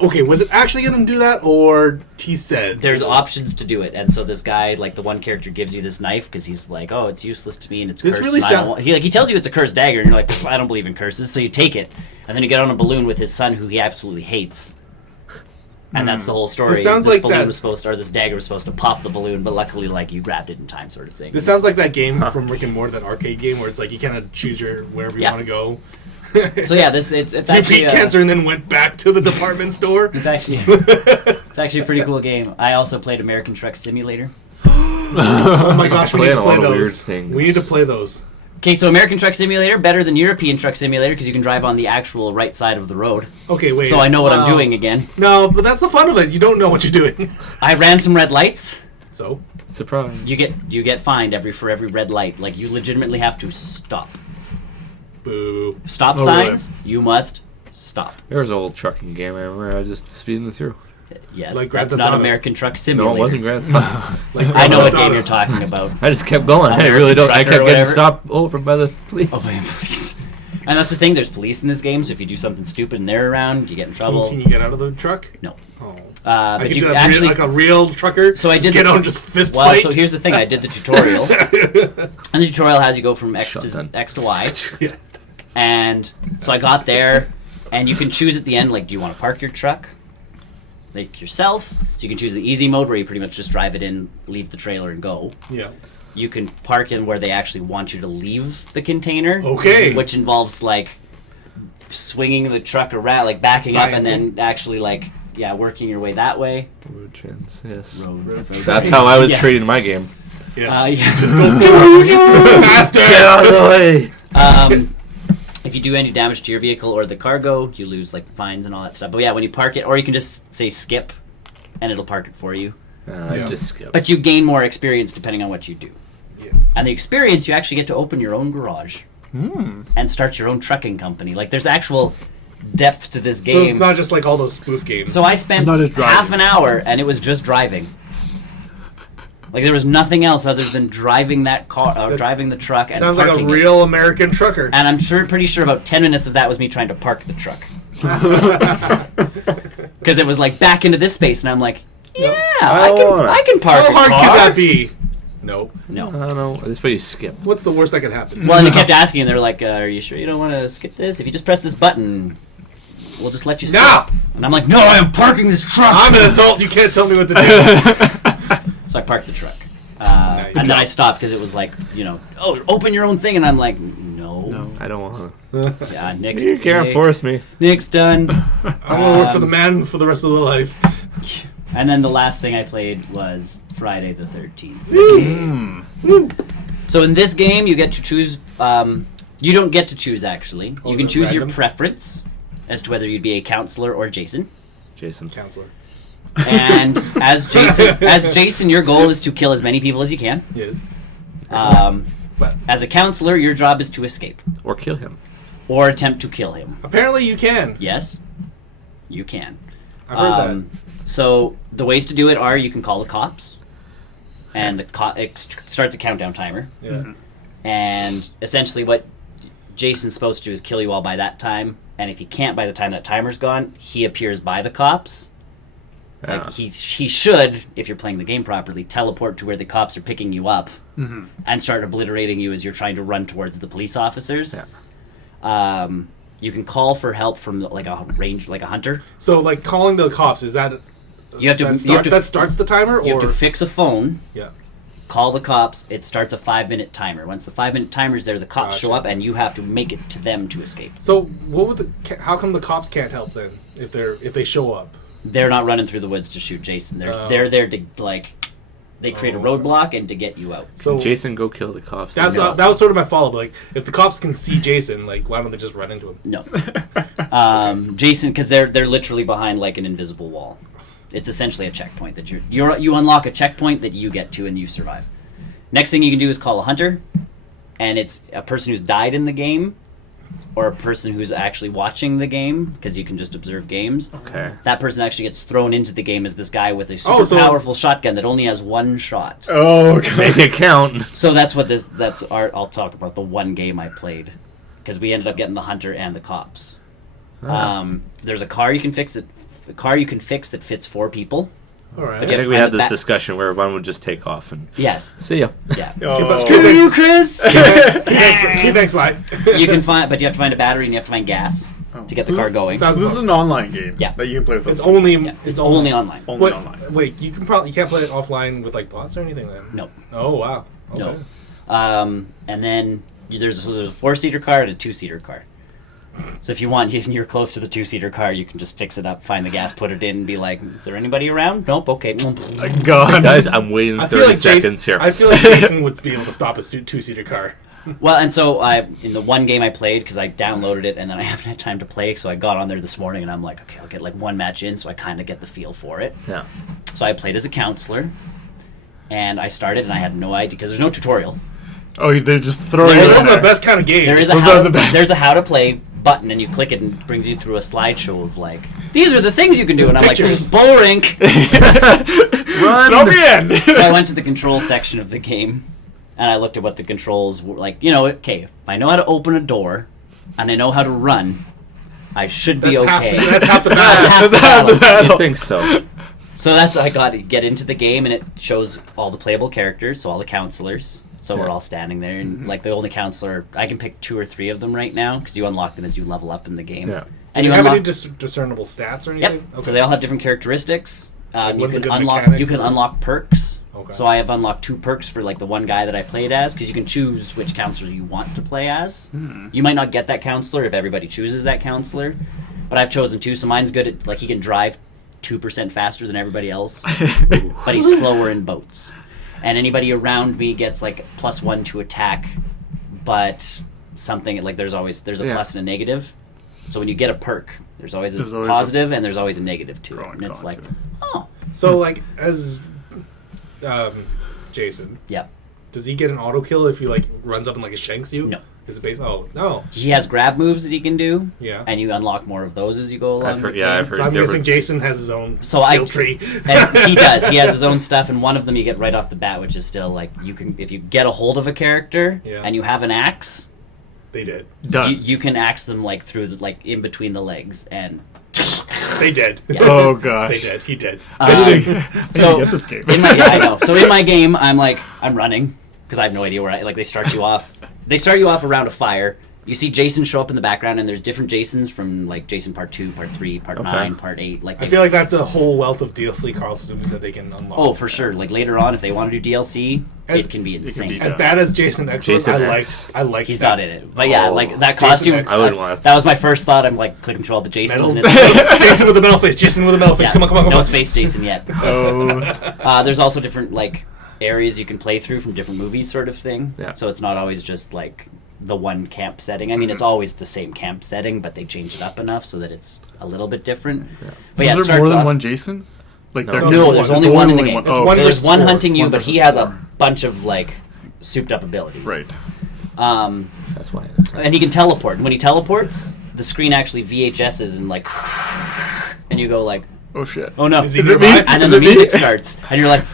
Okay, was it actually going to do that, or he said There's options to do it, and so this guy, like the one character, gives you this knife because he's like, "Oh, it's useless to me, and it's This cursed." really and I don't sound- want-" he tells you it's a cursed dagger, and you're like, "I don't believe in curses," so you take it, and then you get on a balloon with his son, who he absolutely hates. And that's the whole story. This sounds this like balloon that- was supposed to, or this dagger was supposed to pop the balloon, but luckily, like you grabbed it in time, sort of thing. This sounds like that game from Rick and Morty, that arcade game where it's like you kind of choose your wherever you Yeah. want to go. So yeah, it's You actually beat cancer and then went back to the department store. It's actually a pretty cool game. I also played American Truck Simulator. Oh my gosh, we need Playing to a play lot of weird those. things. We need to play those. Okay, so American Truck Simulator better than European Truck Simulator because you can drive on the actual right side of the road. Okay, wait. So I know what I'm Wow. doing again. No, but that's the fun of it. You don't know what you're doing. I ran some red lights. So Surprise. You get fined for every red light. Like you legitimately have to stop. boo. Stop Oh, signs. You must stop. There was an old trucking game I remember. I was just speeding through. Yes, Like Grand that's Theft not Auto. American Truck Simulator. No, it wasn't Grand Theft. Like I know what Grand game Theft you're Auto. talking about. I just kept going. I American really don't. I Trucker or kept getting whatever. stopped over by the police. Oh, man, police. And that's the thing. There's police in this game, so if you do something stupid and they're around, you get in trouble. Can you get out of the truck? No. Oh. But I could you do that actually like a real trucker. So I just did get the- on, just fist Well, fight. so here's the thing. I did the tutorial, and the tutorial has you go from X Shotgun. to X to Y, Yeah. and so I got there, and you can choose at the end, like, do you want to park your truck, like yourself? So you can choose the easy mode where you pretty much just drive it in, leave the trailer, and go. Yeah. You can park in where they actually want you to leave the container. Okay. Which involves like swinging the truck around, like backing up, and then actually like working your way that way. Road trends, yes. Road. That's how I was Yeah. treating my game. Yes. Yeah. Just go faster. Get out of the way! If you do any damage to your vehicle or the cargo, you lose like fines and all that stuff. But yeah, when you park it, or you can just say skip, and it'll park it for you. Yeah. Just skip. But you gain more experience depending on what you do. Yes. And the experience, you actually get to open your own garage and start your own trucking company. Like there's actual depth to this So game. it's not just like all those spoof games. So I spent Not just driving. half an hour, and it was just driving. Like there was nothing else other than driving that car, driving the truck, and sounds like a parking it. real American trucker. And I'm pretty sure about 10 minutes of that was me trying to park the truck. Because it was like back into this space, and I'm like, yeah, I wanna. I can park How a hard car. could that be? No. No. I don't know. This way you skip. What's the worst that could happen? Well, and they kept asking, and they're like, are you sure you don't want to skip this? If you just press this button, we'll just let you skip. No! And I'm like, no, I am parking this truck. I'm an adult. You can't tell me what to do. So I parked the truck. Nice. And then I stopped because it was like, oh, open your own thing. And I'm like, no. I don't want to. Yeah, Nick's You can't okay. force me. Nick's done. I'm gonna work for the man for the rest of the life. And then the last thing I played was Friday the 13th. So in this game, you get to choose. You don't get to choose, actually. Oh, You can is it choose your random? preference as to whether you'd be a counselor or Jason. Jason. Counselor. And as Jason, your goal is to kill as many people as you can. Yes. But As a counselor, your job is to escape Or kill him. or attempt to kill him. apparently you can. Yes, you can. I've heard So the ways to do it are you can call the cops, and it starts a countdown timer. that. Yeah. And essentially, what Jason's supposed to do is kill you all by that time. And if he can't by the time that timer's gone, he appears by the cops. Yeah. Like he should, if you're playing the game properly, teleport to where the cops are picking you up and start obliterating you as you're trying to run towards the police officers. Yeah. You can call for help from like a hunter. So, like, calling the cops, is that... You have to- that starts the timer? You or have to fix a phone. Yeah. Call the cops. It starts a 5-minute timer. Once the 5-minute timer's there, the cops Gotcha. show up, and you have to make it to them to escape. So, what would how come the cops can't help then, if they show up? They're not running through the woods to shoot Jason. They're Oh. they're there to like They create a roadblock and to get you out. So Jason, go kill the cops. that was sort of my follow-up. Like, if the cops can see Jason, like, why don't they just run into him? No. Jason, because they're literally behind like an invisible wall. It's essentially a checkpoint that you unlock a checkpoint that you get to and you survive. Next thing you can do is call a hunter, and it's a person who's died in the game, or a person who's actually watching the game, because you can just observe games. Okay. That person actually gets thrown into the game as this guy with a super powerful shotgun that only has one shot. Oh, okay. Make it count. So I'll talk about the one game I played, because we ended up getting the hunter and the cops. There's a car you can fix that fits 4 people. All right. I think we had this discussion where one would just take off and Yes. see ya. Yeah. Screw you, Chris. Thanks, bye. You have to find a battery and you have to find gas to get the car going. So this is an online game. Yeah. That you can play with. It's only online. Only online. Wait, you can't play it offline with like bots or anything then? No. Oh wow. Okay. No. And then there's a 4-seater car and a 2-seater car. So if you want, if you're close to the 2-seater car, you can just fix it up, find the gas, put it in, and be like, "Is there anybody around?" Nope. Okay. God, guys, I'm waiting 30 seconds here. I feel like Jason would be able to stop a 2-seater car. Well, and so in the one game I played, because I downloaded it and then I haven't had time to play, so I got on there this morning and I'm like, okay, I'll get like one match in, so I kind of get the feel for it. Yeah. So I played as a counselor, and I started and I had no idea because there's no tutorial. Oh, they just throw you. Those are the best kind of games. There's a how to play button, and you click it and it brings you through a slideshow of like, these are the things you can do, and I'm like, boring. Run. Throw me in. So I went to the control section of the game, and I looked at what the controls were like. Okay, if I know how to open a door, and I know how to run, I should be okay. That's half the That's battle. half the battle. You think so? So I got to get into the game, and it shows all the playable characters, so all the counselors. So we're all standing there, and like the only counselor, I can pick 2 or 3 of them right now because you unlock them as you level up in the game. Yeah. And Do you have any discernible stats or anything? Yep. Okay. So they all have different characteristics. What's a good unlock. mechanic You can or- unlock perks. Okay. So I have unlocked 2 perks for like the one guy that I played as, because you can choose which counselor you want to play as. You might not get that counselor if everybody chooses that counselor, but I've chosen 2. So mine's good at like he can drive 2% faster than everybody else, but he's slower in boats. And anybody around me gets like +1 to attack, but something like there's a plus and a negative. So when you get a perk, there's always a positive and there's always a negative to it. And it's like, oh. So like as Jason, Yeah. does he get an auto kill if he like runs up and like shanks you? No. Is it based? Oh no. He has grab moves that he can do. Yeah. And you unlock more of those as you go along. I've heard So I'm guessing different- Jason has his own skill tree. And he does. He has his own stuff, and one of them you get right off the bat, which is still like if you get a hold of a character and you have an axe, They did. Done. you can axe them like through in between the legs, and They did. Yeah. Oh gosh. They did. He did. I so get this game. I know. So in my game, I'm running because I have no idea where they start you off. They start you off around a fire. You see Jason show up in the background, and there's different Jasons from like Jason Part 2, Part 3, Part 9, Part 8. Like I feel like that's a whole wealth of DLC costumes that they can unlock. Oh, for sure. Like later on, if they want to do DLC, it can be insane. As bad as Jason X was, I like. He's not in it, but yeah, like that costume. X. I wouldn't want that was my first thought. I'm like clicking through all the Jasons. Metal. Jason with a metal face. Jason with a metal face. Yeah, Come on. No space Jason yet. Oh. There's also different like areas you can play through from different movies, sort of thing. Yeah. So it's not always just like the one camp setting. I mean, it's always the same camp setting, but they change it up enough so that it's a little bit different. Yeah. But yeah, is it there starts more than off, one Jason? Like No. there No, is there's only one in the game. Oh, one so there's versus one four. hunting you, One but he versus has four. a bunch of like souped up abilities. Right. That's why. And he can teleport. And when he teleports, the screen actually VHSs and like, and you go like, Oh shit. oh no, Is he Is it nearby? me? and then Is the it me? music starts, and you're like,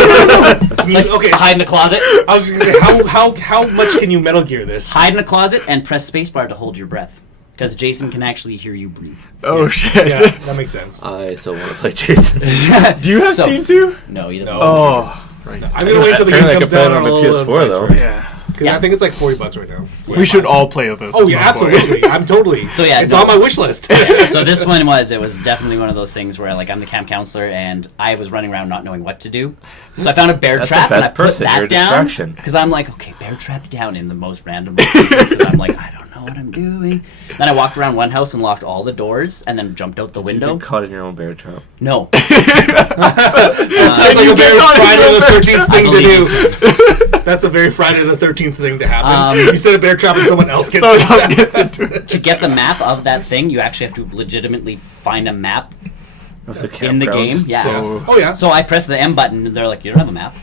Okay. hide in the closet, I was just gonna say, how much can you Metal Gear this? hide in a closet, and press spacebar to hold your breath, because Jason can actually hear you breathe. Oh shit. Yeah, that makes sense. I still want to play Jason. Do you have So- Steam too? No, he doesn't. No. Oh. Right. I'm gonna wait until the game Apparently I comes can play it down on my a little PS4 though. first. Yeah. Because Yeah. I think it's like $40 right now. We should all play with this. Oh at yeah, some point. absolutely. I'm totally. So, yeah, it's no. on my wish list. So this one it was definitely one of those things where like I'm the camp counselor and I was running around not knowing what to do. So I found a bear That's trap the and I best put person. You're that a down distraction. because I'm like, okay, bear trap down in the most random places because I'm like, I don't know what I'm doing. Then I walked around one house and locked all the doors and then jumped out the You window. get caught in your own bear trap. No, That sounds like a very caught in Friday your the 13th thing to believe do. That's a very Friday the 13th thing to happen. You set a bear trap and someone else gets Someone it. else gets into it. to get the map of that thing, you actually have to legitimately find a map Of the in the campground. game. Yeah. Oh. Oh yeah. So I press the M button and they're like, you don't have a map.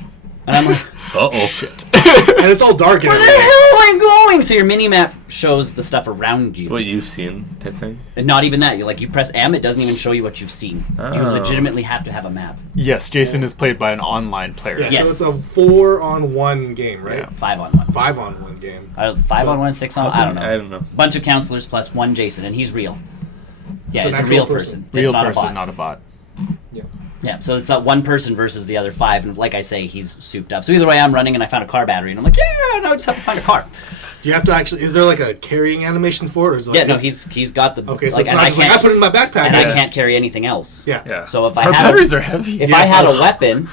And I'm like, Uh-oh. Shit. And it's all dark and where the everything. hell am I going? So your mini map shows the stuff around you. What you've seen type thing? And not even that. You press M, it doesn't even show you what you've seen. You Oh. legitimately have to have a map. Yes, Jason is played by an online player. Yeah, Yes. so it's a 4-on-1 game, right? Yeah. 5-on-1. 5-on-1 game. 5-on-1, 6-on-1. I don't know. I don't know. Bunch of counselors plus one Jason, and he's real. Yeah, It's an it's a actual real person. person. Real It's not person, a bot. not a bot. Yeah. Yeah, so it's one person versus the other 5, and like I say, he's souped up. So either way, I'm running and I found a car battery, and I'm like, yeah, now I just have to find a car. Do you have to actually? Is there like a carrying animation for it? Or is it like Yeah, no, it's- he's got the Okay, so like, it's and not I just like can't I put it in my backpack. and Yeah. I can't carry anything else. Yeah. Yeah. So if I Car had batteries are heavy. if Yeah, I had a so- weapon,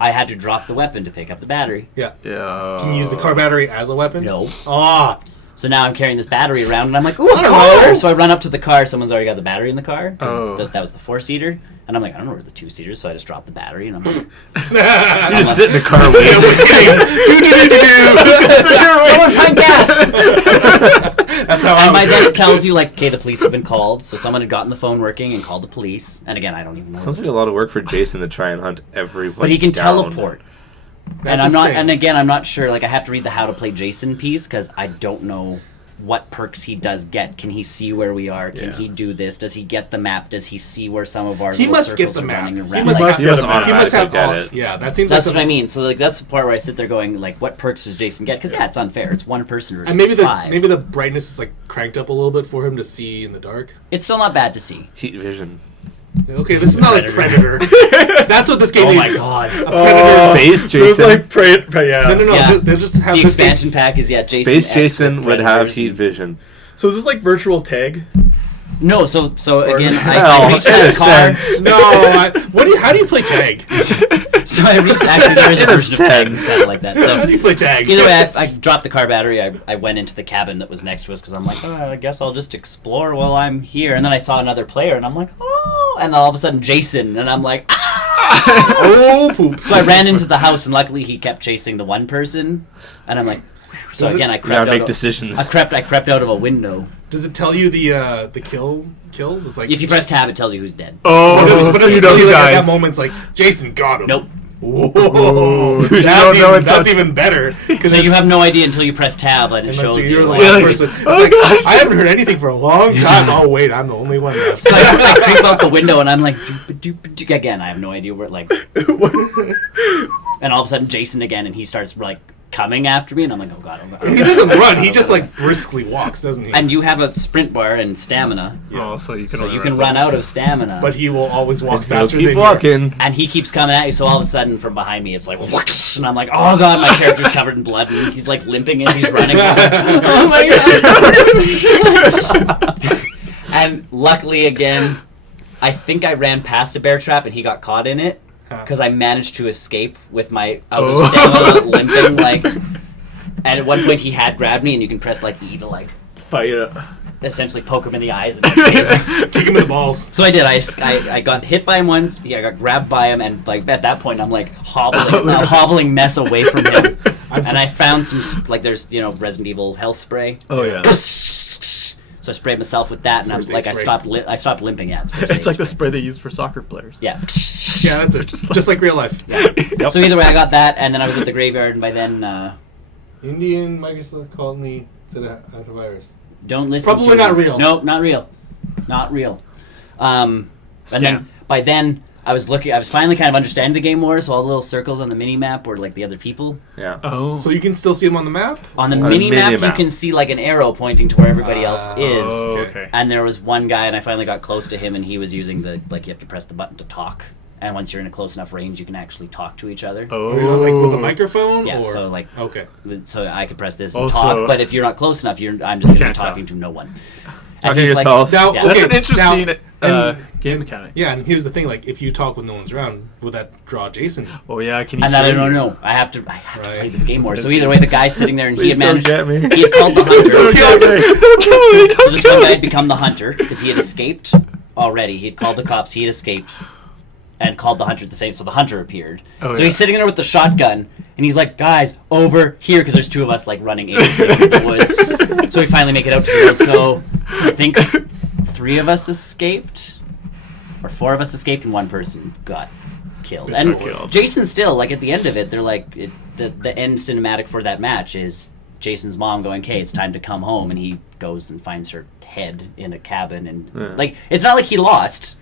I had to drop the weapon to pick up the battery. Yeah. Yeah. Can you use the car battery as a weapon? No. Ah. So now I'm carrying this battery around, and I'm like, ooh, a car! So I run up to the car. Someone's already got the battery in the car. 'Cause Oh. that was the 4-seater. And I'm like, I don't know where's the 2-seaters, so I just dropped the battery, and I'm like, You just sit in the car waiting. someone find gas! That's how And I. by then it tells you, like, okay, the police have been called. So someone had gotten the phone working and called the police. And again, I don't even know. Sounds like a lot of work for Jason to try and hunt everyone. But he can down. teleport. That's And I'm his not. thing. And again, I'm not sure. Like, I have to read the how to play Jason piece because I don't know what perks he does get. Can he see where we are? Can Yeah. he do this? Does he get the map? Does he see where some of our He little must get circles the are map. running He around? must Like, have. He doesn't He must have automatically all. get it. Yeah, that seems. that's like what I the- mean. So like that's the part where I sit there going like, what perks does Jason get? Because yeah, it's unfair. It's one person versus And maybe the 5. maybe the brightness is like cranked up a little bit for him to see in the dark. It's still not bad to see. Heat vision. Okay, this is not like Predator. That's what this game Oh needs. my god. A Predator. Space It was Jason. like yeah. No. Yeah. They'll just have The this game- expansion pack is Jason. Space X Jason with would have Predators heat and- vision. So is this like virtual tag? No, so again, Well, I reached in that a car. sense. No, how do you play tag? So I reached. Actually, there is a In a version of tag sense. that's kind of like that. How do So you play tag? either way, I dropped the car battery. I went into the cabin that was next to us because I'm like, oh, I guess I'll just explore while I'm here. And then I saw another player, and I'm like, oh. And then all of a sudden, Jason, and I'm like, ah. Oh poop! So I ran into the house, and luckily he kept chasing the one person, and I'm like, whew. So Does it- again, I You gotta crept make out. decisions. I crept out of a window. Does it tell you the kills? It's like If you press tab, it tells you who's dead. Oh, but so does you it know tell you who like, at dies. that moment, it's like Jason got him. Nope. Whoa, You don't know it's that's not- even better. Because So you have no idea until you press tab, and it and then so shows you're you. the like- last Yeah, person. It's oh like gosh. I haven't heard anything for a long time. Oh wait, I'm the only one left. So I creep out the window and I'm like, doop, again, I have no idea where, like, and all of a sudden Jason again, and he starts, like, coming after me, and I'm like, oh god, oh god. He doesn't run. He just like briskly walks, doesn't he? And you have a sprint bar and stamina, Oh, so you can so only you can run run out of stamina. but he will always walk He'll faster keep than walking. and he keeps coming at you, so all of a sudden from behind me it's like, whoosh, and I'm like, oh god, my character's covered in blood, and he's like limping and he's running. Oh my god. And luckily again, I think I ran past a bear trap and he got caught in it. Because I managed to escape with my out of stamina limping, like, and at one point he had grabbed me, and you can press like E to like Fight it. essentially poke him in the eyes and save him. Kick him in the balls. So I did. I got hit by him once. Yeah, I got grabbed by him, and like at that point I'm like hobbling mess away from him, and I found some like there's Resident Evil health spray. Oh yeah. So I sprayed myself with that, and I'm First aid like I spray. stopped limping. Yeah, It's like the spray they use for soccer players. Yeah. Yeah, that's it. Just like real life. So either way, I got that, and then I was at the graveyard, and by then, Indian Microsoft colony said antivirus. don't listen. Probably to not me. real. No, not real, not real. And then by then, I was finally kind of understanding the game more. So all the little circles on the mini map were like the other people. Yeah. Oh. So you can still see him on the map. On the On the mini map, you mini-map. can see like an arrow pointing to where everybody else is. Oh, okay. And there was one guy, and I finally got close to him, and he was using the you have to press the button to talk. and once you're in a close enough range, you can actually talk to each other. Or you're like with a microphone? Yeah, or? so like, Okay. so I could press this and Also- talk, but if you're not close enough, I'm just going to be can't talk. talking to no one. Talking to he's like- yourself. Now, Yeah. okay, That's an interesting now, game mechanic. yeah, and here's the thing: like, if you talk when no one's around, will that draw Jason? Oh yeah, can you? And then I hear don't you? know. I have to play Right. this game more. So either way, the guy's sitting there and he Please had don't managed. get me. He had called the hunter. Don't kill me! Don't kill me! So Don't this kill one guy me! had become the hunter because he had escaped already. He had called the cops. He had escaped and called the hunter at the same. So the hunter appeared. Oh, so yeah. he's sitting there with the shotgun and he's like, "Guys, over here!" Because there's two of us like running aimlessly through the woods. So we finally make it out to the road. So I think 3 of us escaped, or 4 of us escaped, and 1 person got killed. Got And killed. Jason still, like at the end of it, they're like the end cinematic for that match is Jason's mom going, "Okay, it's time to come home," and he goes and finds her head in a cabin, and like it's not like he lost.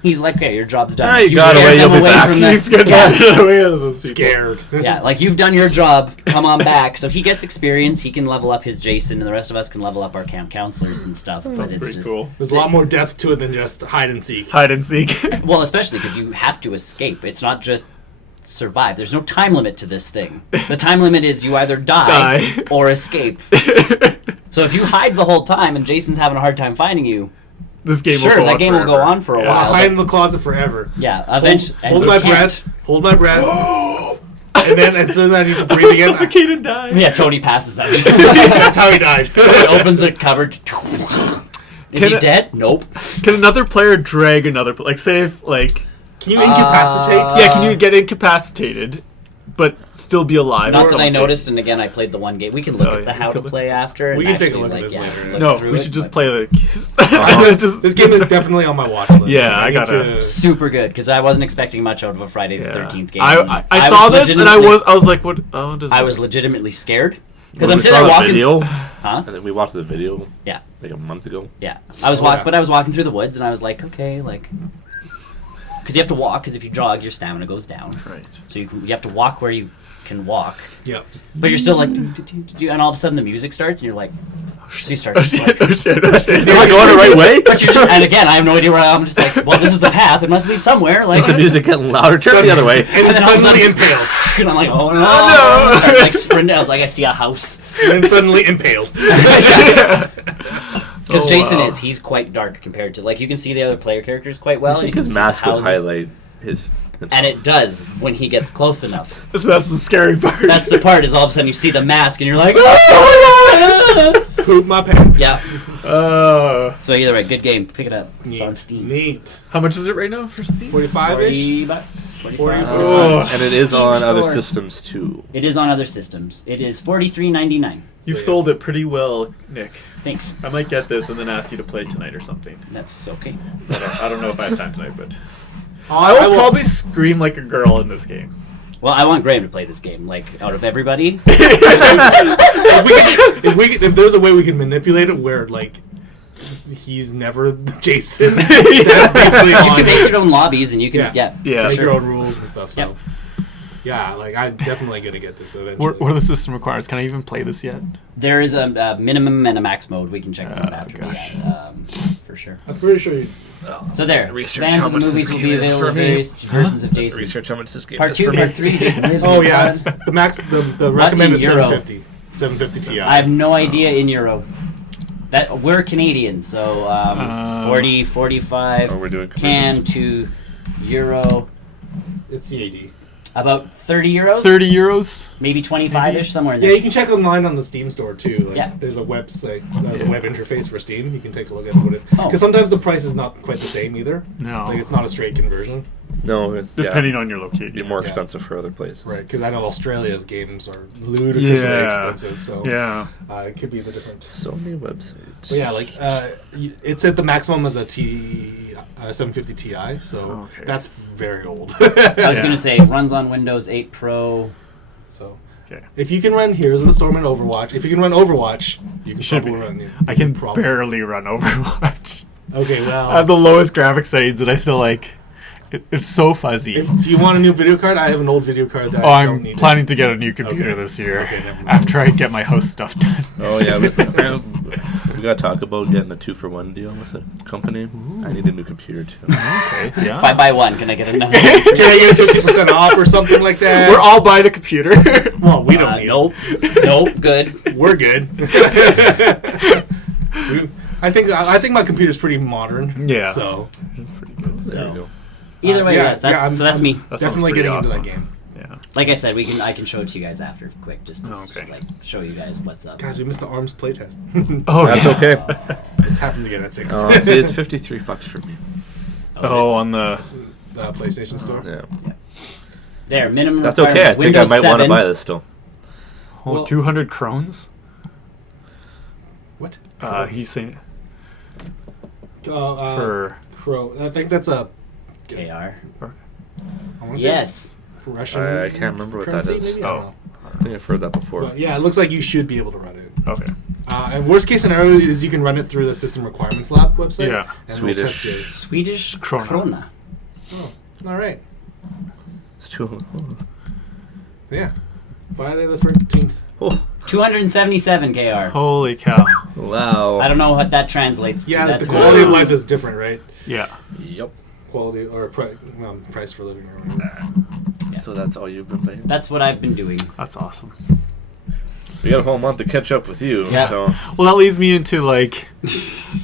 He's like, "Okay, your job's done. Ah, you got scared away, them you'll be back." from the- He's getting yeah, away out of those people. Scared. yeah, like you've done your job. Come on back." So he gets experience. He can level up his Jason, and the rest of us can level up our camp counselors and stuff. But That's it's pretty just cool. There's a lot more depth to it than just hide and seek. Hide and seek. well, especially because you have to escape. It's not just survive. There's no time limit to this thing. The time limit is you either die. or escape. So if you hide the whole time and Jason's having a hard time finding you, This game sure, will go that on game will go forever. on for a Yeah. while. Hide but- in the closet forever. yeah, eventually. Hold my breath. Hold my breath. And then as soon as I need to breathe again, Suffocate and die. Yeah, Tony passes out. that's how he died. Someone opens a cupboard. Is Can he it- dead? Nope. Can another player drag another? Like, say if like, Can you incapacitate? yeah, can you get incapacitated, but still be alive? Not If that I someone's noticed, and again, I played the one game. We can look Oh, at the yeah, how we to could play after. We and can take a actually, look at like, this yeah, later. look No, through we it, should just but- play the. This game is definitely on my watch list. Yeah, Like, I need gotta- to- Super good because I wasn't expecting much out of a Friday the Yeah. 13th game. I saw this and I was like, what? Oh, what is I this? was legitimately scared because When I'm we sitting saw there the walking. video, Huh? and then we watched the video Yeah, like a month ago. yeah. I was Oh, walking, yeah. but I was walking through the woods and I was like, okay, like, because you have to walk. Because if you jog, your stamina goes down. Right. So you have to walk where you can walk, Yeah. but you're still like, and all of a sudden the music starts and you're like, so you start. Oh shit! Oh shit! Oh shit! Am I going the right way? But you're just, and again, I have no idea where I'm just like, well, this is the path. It must lead somewhere. Like, Is the music getting louder? Turn the other way. And then then all of a suddenly sudden- impaled. and I'm like, oh no! no. I start, like sprinting. I was like, I see a house. And then suddenly impaled. Because Oh, Jason wow. he's quite dark compared to like you can see the other player characters quite well. I think and you can his see the mask would houses. highlight his. And it does when he gets close enough. So that's the scary part. That's the part is all of a sudden you see the mask and you're like, oh, Poop my pants. yeah. Uh, So either way, good game. Pick it up. It's on Neat. Steam. Neat. how much is it right now for Steam? 45-ish? $40. 40. Oh. And it is Steam on other store. systems too. It is on other systems. It is $43.99. You've So, yeah. sold it pretty well, Nick. Thanks. I might get this and then ask you to play it tonight or something. That's okay. I don't know if I have time tonight, but I I will probably scream like a girl in this game. Well, I want Graham to play this game. Like out of everybody, if there's a way we can manipulate it where like he's never Jason, that's basically you on can make your own lobbies and you can Yeah. Yeah. make sure. your own rules and stuff. So Yep. yeah, like I'm definitely gonna get this eventually. What are the system requires? Can I even play this yet? There is a minimum and a max mode. We can check that out Oh, after gosh. that, for sure. I'm pretty sure you. So there, Research fans how of the much this movies will game be is available for with me. various versions of Jason. Research how much this game Part is 2, for Part me. 3, Jason lives Oh in yeah, God. it's the max. The What recommended in euro? 750 Ti. I have no idea in euro. That we're Canadian, so 40, 45 Oh, we're doing can to euro, It's CAD. about 30 euros, 30 euros? maybe 25-ish, somewhere in Yeah, there. you can check online on the Steam store too. Like, Yeah. there's a website, the Yeah. web interface for Steam. You can take a look at what it. Oh. Because sometimes the price is not quite the same either. No. Like it's not a straight conversion. No, it's Depending yeah, on your location. be more Yeah. expensive for other places. Right, because I know Australia's games are ludicrously Yeah. expensive, so Yeah. it could be the difference. So many websites. But yeah, like it's at the maximum as a 750 Ti, so Okay. that's very old. I was Yeah. going to say, it runs on Windows 8 Pro. So Okay. if you can run Heroes of the Storm and Overwatch, if you can run Overwatch, you can Should probably be. run. I can probably. barely run Overwatch. Okay, well. I have the lowest graphic settings and I still like it's so fuzzy. Do you want a new video card? I have an old video card that Oh, I don't I'm need. planning to get a new computer Okay. this year Okay, never mind. after I get my house stuff done. Oh yeah, We gotta talk about getting a 2-for-1 deal with a company. I need a new computer too. Okay. Yeah. If I buy one, can I get another? Can I get 50% off or something like that? We're all buying a computer. Well, we don't need Nope. Nope. Good. it. We're good. I think my computer's pretty modern. Yeah. So That's pretty good. So. There you go. Either way, yeah, yes. That's, I'm- so that's I'm me. That sounds definitely pretty getting awesome. into that game. Yeah. Like I said, I can show it to you guys after, quick, just to Okay. like show you guys what's up. Guys, we missed the ARMS playtest. Oh, That's yeah. okay. This happened again at 6. See, it's $53 for me. Oh, on the. PlayStation Store. Yeah. There, minimum. That's okay. I requirements, think I Windows might want to 7. buy this still. Oh, Well- 200 crones? What? He's saying For for. I think that's a. KR. I wanna say Yes. Russian. I can't remember what that currency, is. maybe? I don't Oh. know. I think I've heard that before. But yeah, it looks like you should be able to run it. Okay. And worst case scenario is you can run it through the System Requirements Lab website. Yeah. And we'll test Swedish. it. Swedish Krona. krona. Oh, all right. It's too. Yeah. Friday the 13th. Oh, 277 KR. Holy cow. wow. I don't know what that translates to. Yeah, That's the quality of what- life is different, right? Yeah. Yep. Quality or price for living. Or whatever. So that's all you've been playing. That's what I've been doing. That's awesome. We got a whole month to catch up with you. Yeah. So Well, that leads me into like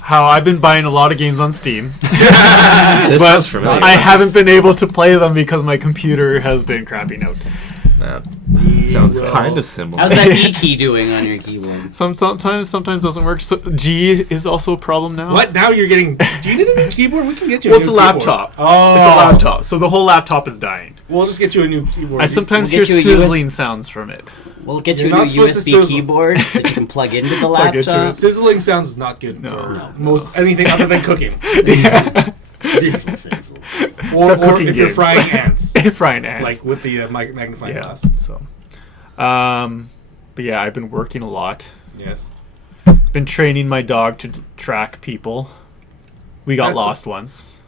how I've been buying a lot of games on Steam, this but sounds familiar. I haven't been able to play them because my computer has been crapping out. That sounds Well, kind of similar. How's that E key doing on your keyboard? Sometimes doesn't work. So G is also a problem now. What? Now you're getting. Do you need a new keyboard? We can get you. Well, a it's new a keyboard. laptop. Oh, It's a laptop, so the whole laptop is dying. We'll just get you a new keyboard. I sometimes We'll hear get you a US sizzling sounds from it. We'll get You're you a not new supposed to USB sizzle. keyboard that you can plug into the Plug into laptop. it. Sizzling sounds is not good No. for No. most anything other than cooking. Sizzle, sizzle, sizzle. Or cooking if you're games. frying ants, Frying ants. like with the magnifying yeah. glass. So, but yeah, I've been working a lot. Yes. Been training my dog to track people. We got That's lost once.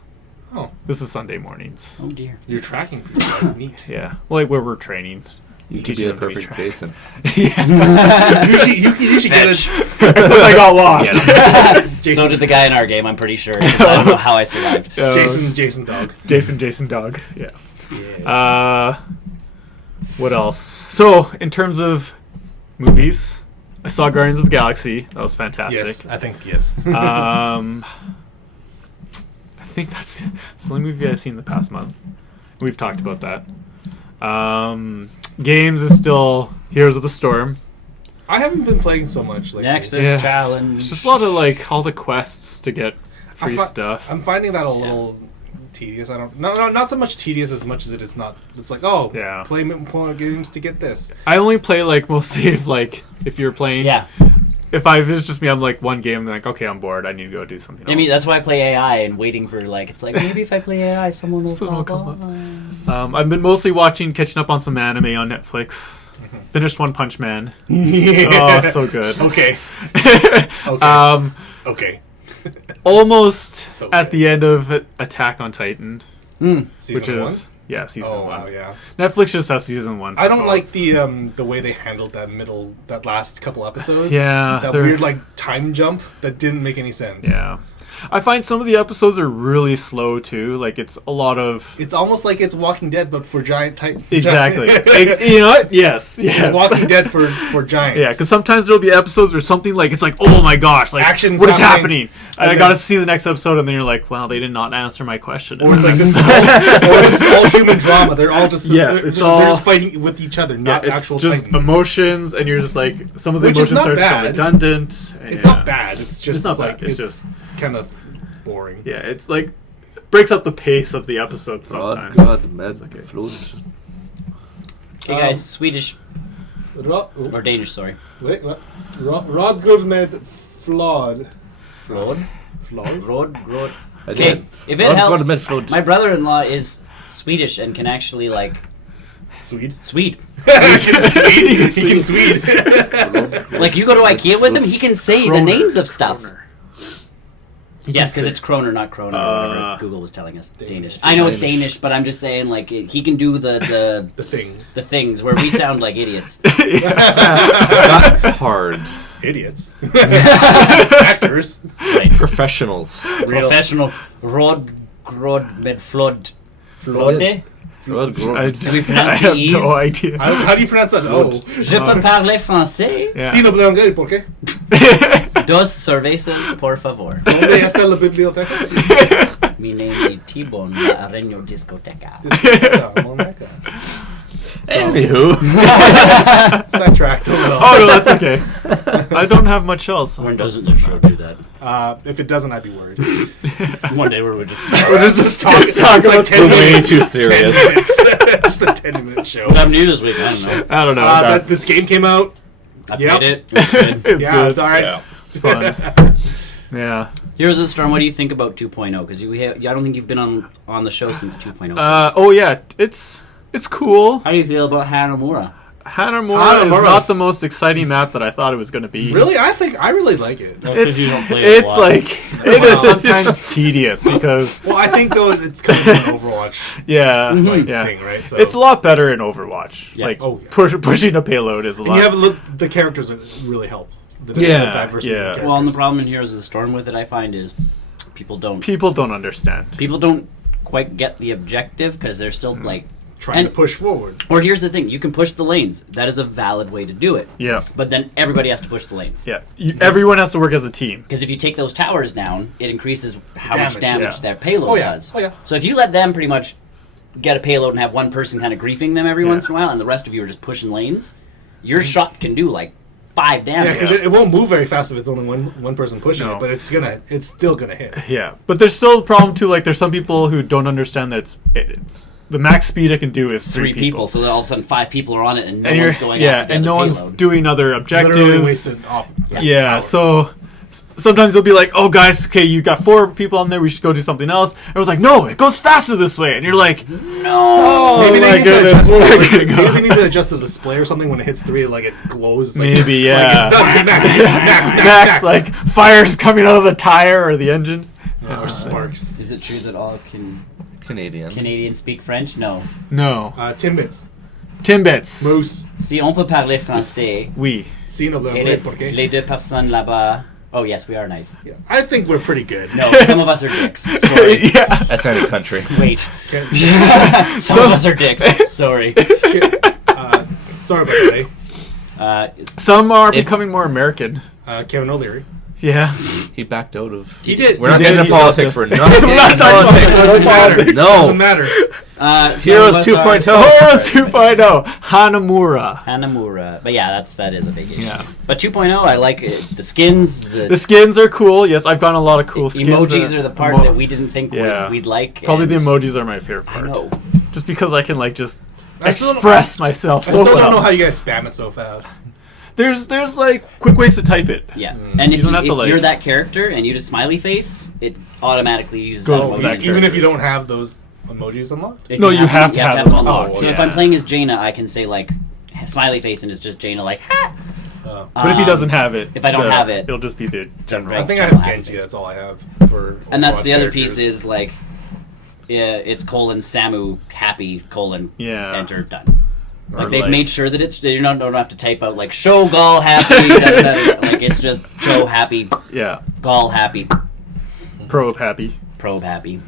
Oh, This is Sunday mornings. Oh dear. you're tracking people. Neat. Yeah, like where we're training. You could Teach be the them to be perfect tracked. Jason. You should get us. Except I got lost. Jason, So did the guy in our game, I'm pretty sure. 'Cause I don't know how I survived. Jason dog. Jason dog. Yeah. What else? So, in terms of movies, I saw Guardians of the Galaxy. That was fantastic. Yes, I think yes. I think that's the only movie I've seen in the past month. We've talked about that. Games is still Heroes of the Storm. I haven't been playing so much. Like Nexus Yeah. challenge. It's just a lot of like all the quests to get free stuff. I'm finding that a little tedious. I don't. No, not so much tedious as much as it is not. It's like, oh, Yeah. play more games to get this. I only play like mostly if you're playing. Yeah. If it's just me, I'm like one game, and like okay, I'm bored. I need to go do something else. I mean, that's why I play AI and waiting for like it's like maybe if I play AI, someone will Someone will pop come up. I've been mostly catching up on some anime on Netflix. Finished One Punch Man. Yeah. Oh, so good. Okay. Okay. Okay. Almost So at good. the end of Attack on Titan, Season which is one? season Oh one. wow, yeah. Netflix just has season one. I for don't both. like the way they handled that last couple episodes. Yeah, That they're- weird like time jump that didn't make any sense. Yeah, I find some of the episodes are really slow too. Like it's a lot of It's almost like it's Walking Dead, but for giant Titan. exactly. You know what? Yes. It's Walking Dead for giants. Yeah, because sometimes there'll be episodes where something like it's like, oh my gosh, like Action's what is happening. happening? And I then- gotta see the next episode, and then you're like, wow, they did not answer my question. Or it's like this is all human drama. They're all just Yes, they're, it's they're all- just fighting with each other, yeah, not it's actual just Titans. emotions, and you're just like some of the Which is emotions not are bad. redundant. and It's yeah. not bad. It's just It's not like bad, it's it's just- kind of boring. Yeah, it's like breaks up the pace of the episode God, sometimes. God, med okay. flood. Hey guys, Swedish or Danish, sorry. Wait, what? Rodgud med flawed. Flawed? Flawed? Rod. I Okay, did. if it God, helps, God, med flood. my brother-in-law is Swedish and can actually like Swede. Swede. Swede. He can Swede. Like you go to IKEA with him, he can say the names of stuff. Yes, because it's Kroner, not Kroner. Whatever Google was telling us. Danish. I know it's Danish, but I'm just saying, like, he can do The things. the things where we sound like idiots. Not hard. idiots. Actors. Right. Professionals. Professional Rod med Flod. Flode? I pronounce have the E's? no idea. How do you pronounce that? Oh. Je peux parler français? Yeah. Sí, no puedo hablar, ¿por qué? Dos cervezas, por favor. ¿Dónde está la biblioteca? Mi name is T-Bone, la Areño Discoteca. Anywho. Sidetracked a little. Oh no, that's okay. I don't have much else. When doesn't the show do that? If it doesn't, I'd be worried. One day we're just... We're just talking Talk it's like about 10 way minutes. too serious. 10 minutes. It's just a 10-minute show. What happened to you this week? I don't know. I don't know. This game came out. I Yep. played it. It was good. It's Yeah, good. it's alright. Yeah. It's fun. Yeah. Here's the Storm. What do you think about 2.0? Because I don't think you've been on the show since 2.0. Oh yeah, it's cool. How do you feel about Hanamura? Hanamura is Hanamura's- not the most exciting map that I thought it was going to be. Really? I really like it. It's you don't play it a it's lot. like it is sometimes tedious because Well, I think, though, it's kind of an Overwatch yeah yeah thing, right? So it's a lot better in Overwatch. Yeah. Like Oh, yeah. pushing a payload is a And lot. you have the characters that really help. The Yeah, diversity yeah. of the characters. Well, and the problem in Heroes of the Storm with it, I find, is people don't understand. quite get the objective because they're still like Trying and- to push forward. Or here's the thing: you can push the lanes. That is a valid way to do it. Yeah. But then everybody has to push the lane. Yeah, everyone has to work as a team. Because if you take those towers down, it increases how much Damage, damage yeah. their payload Oh, yeah. does. Oh, yeah. So if you let them pretty much get a payload and have one person kind of griefing them every Yeah. once in a while, and the rest of you are just pushing lanes, your shot can do like 5 Yeah, damage. because it won't move very fast if it's only one person pushing No. it, but it's still gonna hit. Yeah, but there's still a problem too. Like there's some people who don't understand that it's the max speed it can do is Three people, so then all of a sudden 5 people are on it, and no and one's going yeah, after the and other no one's payload. doing other Literally objectives. wasted Yeah, power. so sometimes they'll be like, "Oh, guys, okay, you got 4 people on there. We should go do something else." And it was like, "No, it goes faster this way." And you're like, "No, Maybe they my need to goodness, adjust. where am I Like, gonna maybe go?" they need to adjust the display or something when it hits 3. Like it glows. It's like, Maybe, yeah. Like it's done. Max, Max, like fires coming out of the tire or the engine. or sparks. Is it true that all Canadian. Canadians speak French? No. No, Timbits. Timbits. Moose. Si on peut parler français, Oui. Sí, no, et les deux personnes là-bas... Oh, yes, we are nice. Yeah, I think we're pretty good. No, some of us are dicks. Sorry. Yeah. That's any country. Wait. Okay. Some of us are dicks. Sorry. Sorry about that, Some are becoming more American. Kevin O'Leary. Yeah. He backed out of. He did. We're not He getting did. into politics for nothing. We're not talking about Doesn't matter. politics. Doesn't No. matter. Some Heroes of us 2.0. are- Horus 2.0. Hanamura. Hanamura. But yeah, that is a big issue. Yeah. But 2.0, I like it. The skins, The skins are cool. Yes, I've gotten a lot of cool skins. emojis are the part that we didn't think Yeah. we'd like. Probably the and emojis are my favorite I part. know. Just because I can like just I still don't- express myself I so still well. don't know how you guys spam it so fast. There's like quick ways to type it. Yeah. And if, You don't have to, if like- you're that character and you just smiley face, it automatically uses Goes that for emoji that instead. Even if you don't have those emojis unlocked? If No, you have to have them them. unlocked. Oh, so if yeah. I'm playing as Jaina, I can say like smiley face and it's just Jaina like ha. But if he doesn't have it, if I don't have it, it'll just be the general. I think I General have happy Genji, face. that's all I have for And that's Overwatch the other characters. piece is like, yeah, it's colon Samu happy colon Yeah. enter done. Or Like they've like- made sure that it's you don't have to type out like show Gaul happy. Da, da, da, da. Like it's just show happy, Yeah. Gaul happy, Probe happy. probe happy,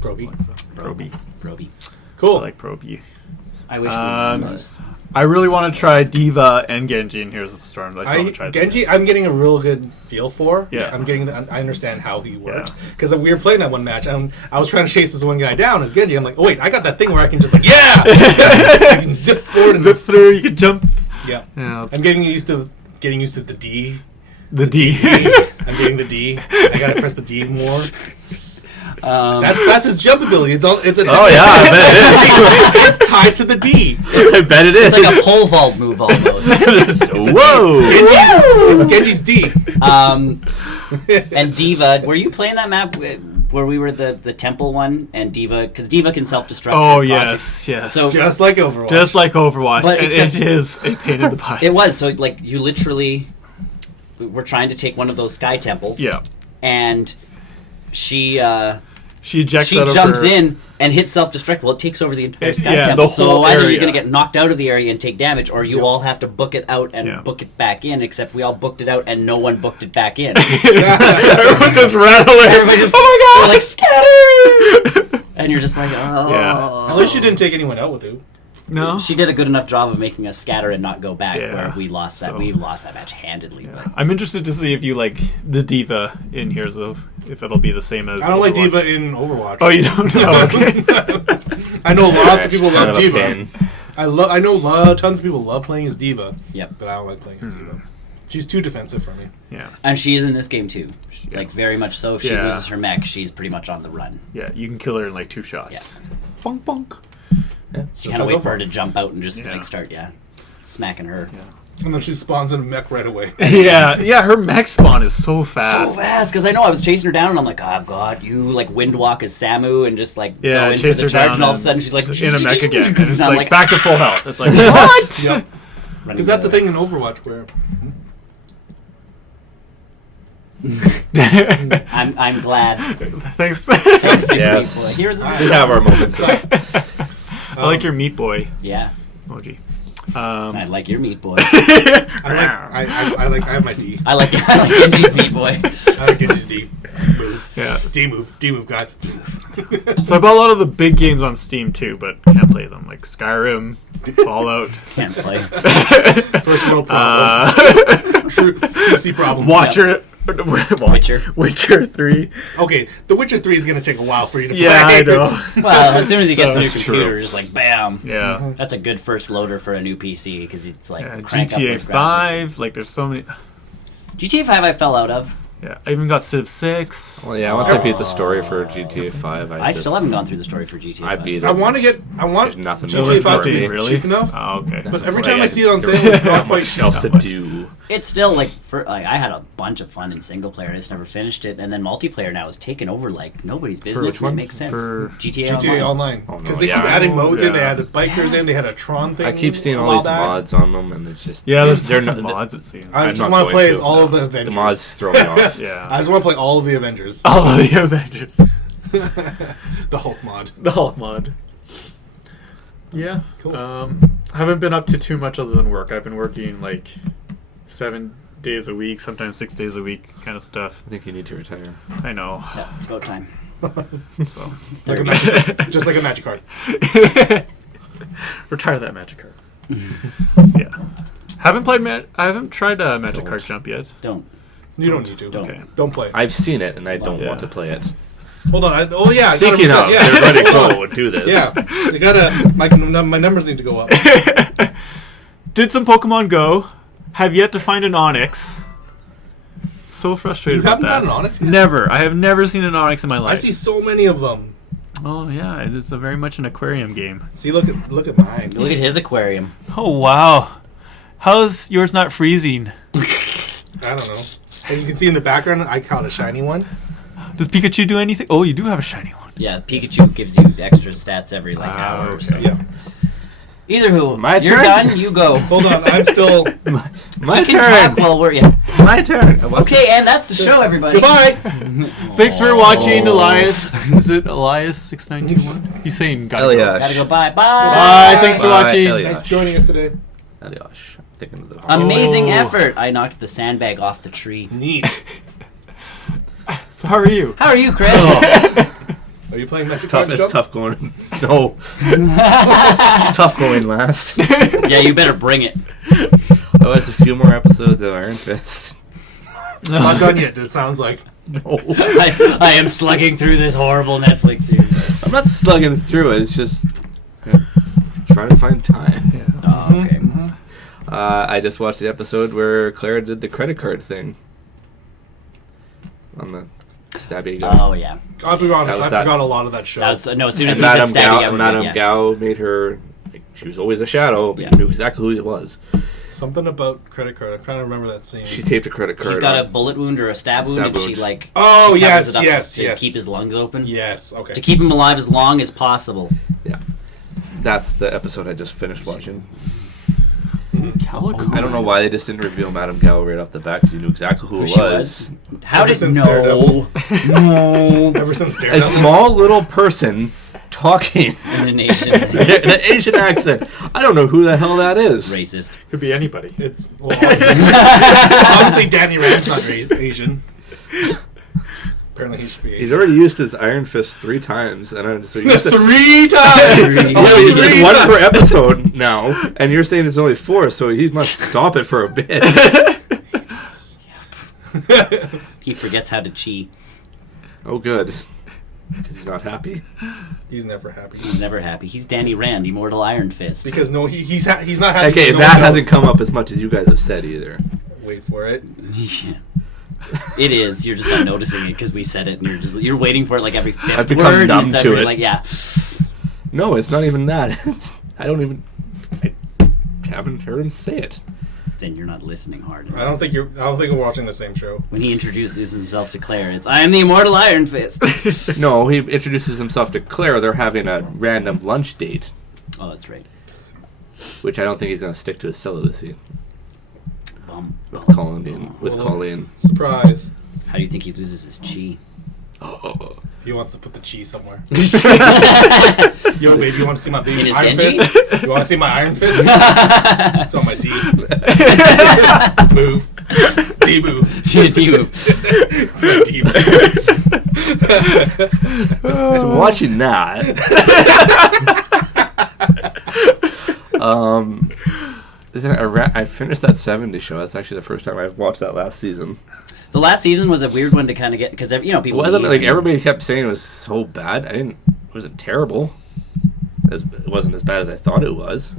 Proby. Proby. proby. Cool. I like Proby. I wish Um, we was. I really want to try Diva and Genji in Heroes of the Storm. But I still haven't tried them. Genji, I'm getting a real good feel for. Yeah. I'm getting. I understand how he works because we were playing that one match, and I was trying to chase this one guy down as Genji. I'm like, oh wait, I got that thing where I can just like, yeah, I can zip forward and Zip through, you can jump. yeah. Yeah, that's I'm getting used to the D. the D. I'm getting the D. I gotta press the D more. Um, That's his jump ability. It's all. It's an. Oh yeah, I bet it is. It's tied to the D. I bet it is. it's like a pole vault move almost. Whoa! It's Genji's D. And Diva, were you playing that map where we were the temple one and Diva? Because Diva can self-destruct. Oh and yes, yes. So- Just like Overwatch. just like Overwatch, But and except- it is a pain in the butt. It was so like you literally were trying to take one of those sky temples. Yeah. And she She ejects She out of jumps her... in and hits self-destruct. Well, it takes over the entire Sky Yeah, Temple. the So whole either area. you're going to get knocked out of the area and take damage, or you Yep. all have to book it out and book it back in, except we all booked it out and no one booked it back in. Everyone just ran away. Everybody just, Oh they're my like, scatter! And you're just like, oh. Yeah. At least you didn't take anyone out with you. god. No. She did a good enough job of making us scatter and not go back, Yeah. where we lost that. So- We lost that match handedly. But I'm interested to see if you like the diva in Heroes of, if it'll be the same as I don't like Overwatch. Diva in Overwatch. Oh, you don't know? Okay. I know lots of people Kind love of a Diva. pain. I know tons of people love playing as Diva. Yep. But I don't like playing as Diva. She's too defensive for me. Yeah. And she is in this game too. Yeah. Like very much so. If she Yeah. loses her mech, she's pretty much on the run. Yeah, you can kill her in like 2 shots. Bonk, bonk. So you So kind of go wait for for her it. to jump out and just Yeah. like start, smacking her. And then she spawns in a mech right away. Yeah, her mech spawn is so So fast. fast, because I know I was chasing her down, and I'm like, oh, I've got you, like wind walk as Samu, and just like Yeah, go in for chase the her charge, down and all of a sudden she's like in a mech again. And it's I'm like back to full health. It's like, What? what? Yep. Because that's the thing in Overwatch where I'm glad. Thanks. Thanks, Yes. people. Here's a We have our moments. I like your meat boy Yeah, emoji. I like your meat boy. I have my D. I like Genji's meat boy. I like Genji's D. Move. Yeah. D move, guys. D move. So I bought a lot of the big games on Steam too, but can't play them, like Skyrim, Fallout. Can't play. First world problems. True PC problems. Witcher 3. Okay, The Witcher 3 is going to take a while for you to Yeah, play. I know. Well, as soon as he gets So a new true. computer, just like bam. Yeah. That's a good first loader for a new PC because it's like Yeah, crank up GTA those graphics. 5, like there's so many. GTA 5 I fell out of. Yeah, I even got Civ 6. Well, yeah, once I beat the story for GTA 5, I still haven't gone through the story for GTA 5. I beat it. I want There's nothing GTA more 5 for to me. be cheap enough. Oh, okay. But every Like, time I see it on don't sale, it's not have quite much else to Not much. do. It's still like I had a bunch of fun in single player. I just never finished it, and then multiplayer now is taken over like nobody's business. which And it one? makes sense. For GTA, GTA Online. Online. Oh, no, Because they yeah. keep adding modes in. They Yeah. had bikers in. They had a Tron thing. I keep seeing a all while these back. mods on them, and it's just Yeah, there's they're some not- mods it seems. I I'm just not want to going play to. as all of the Avengers. The mods throw me off. Yeah. I just want to play all of the Avengers. All of the Avengers. The Hulk mod. The Hulk mod. Yeah. Cool. I haven't been up to too much other than work. I've been working like 7 days a week, sometimes 6 days a week, kind of stuff. I think you need to retire. I know. Yeah, it's about time. So Like a magic, just like a magic card. retire that magic card. Yeah. I haven't tried magic Don't. card jump yet. Don't. You don't need to. Don't. Okay. Don't play. I've seen it, and I don't Yeah. want to play it. Hold on. Oh yeah. Speaking 100%, of, yeah. they're ready to go and do this. Yeah. You gotta. My numbers need to go up. Did some Pokemon Go. Have yet to find an Onyx. So frustrated You about haven't that. found an Onyx yet? Never. I have never seen an Onyx in my I life. see so many of them. Oh yeah, it's a very much an aquarium game. See, look at mine. Look at his aquarium. Oh wow. How's yours not freezing? I don't know. And you can see in the background, I caught a shiny one. Does Pikachu do anything? Oh, you do have a shiny one. Yeah, Pikachu gives you extra stats every like hour or okay. so. Yeah. Either who, My you're turn? done. You go. Hold on. I'm still. My You can talk while we're My turn. Okay, and that's the show, everybody. Goodbye. Thanks for watching, Elias. Is it Elias6921? He's saying gotta go. Elias. Gotta go. Bye. Bye. Bye. Thanks for Bye, watching. Elias. Thanks for joining us today. Elias. I'm thinking of the. Amazing Oh. effort. I knocked the sandbag off the tree. Neat. So how are you? How are you, Chris? Are you playing Magic Tough. Card It's Jump? tough going. No. It's tough going last. Yeah, you better bring it. Oh, it's a few more episodes of Iron Fist. Not done yet. It sounds like. No. I am slugging through this horrible Netflix series. I'm not slugging through it. It's just trying to find time. Oh, okay. I just watched the episode where Clara did the credit card thing on the stabby guy. Oh yeah. I'll be honest. That was I that- forgot a lot of that show. That was no. As soon And as you said Madame stabby, Gao, I was Madame like, yeah. Gao made her. Like, she was always a shadow, but Yeah. you knew exactly who it was. Something about credit card. I'm trying to remember that scene. She taped a credit card. He's got a on. bullet wound or a stab wound, Stab and she wound. like. Oh, she covers yes, it up yes, to yes. keep his lungs open. Yes. Okay. To keep him alive as long as possible. Yeah, that's the episode I just finished watching. Calico. I don't know why they just didn't reveal Madame Gal right off the bat, because you knew exactly who it she was. How Ever did since no? Daredevil. No. Ever since A Daredevil. small little person talking In an Asian in an Asian accent. I don't know who the hell that is. racist. Could be anybody. It's obviously Danny Rand's not Asian. Apparently he should be Asian. He's already used his Iron Fist 3 times, and so you said 3 times. yeah, it's 1 per episode now, and you're saying it's only 4, so he must stop it for a bit. He forgets how to chi. Oh, good, because he's not happy. He's never happy. He's never happy. He's Danny Rand, Immortal Iron Fist. Because he's not happy. Okay, because no that one hasn't else. come up as much as you guys have said either. Wait for it. Yeah. It is. You're just not noticing it because we said it, and you're waiting for it like every 5th I've become word. numb and it's to every, it. Like, yeah. No, it's not even that. I haven't heard him say it. Then you're not listening hard. I don't think we're watching the same show. When he introduces himself to Claire, it's I am the Immortal Iron Fist. No, he introduces himself to Claire. They're having a random lunch date, Oh, that's right. which I don't think he's going to stick to his celibacy Bum. with Colleen. With Colleen. Surprise. How do you think he loses his chi? He wants to put the cheese somewhere. Yo, babe, you want to see my In baby his Iron Genji? Fist? You want to see my Iron Fist? It's on my D. Move. D move. D move. It's my D move. So watching that, I finished that 70 show. That's actually the first time I've watched that last season. The last season was a weird one to kind of get because It people wasn't leave like and- everybody kept saying it was so bad. It wasn't terrible. It wasn't as bad as I thought it was.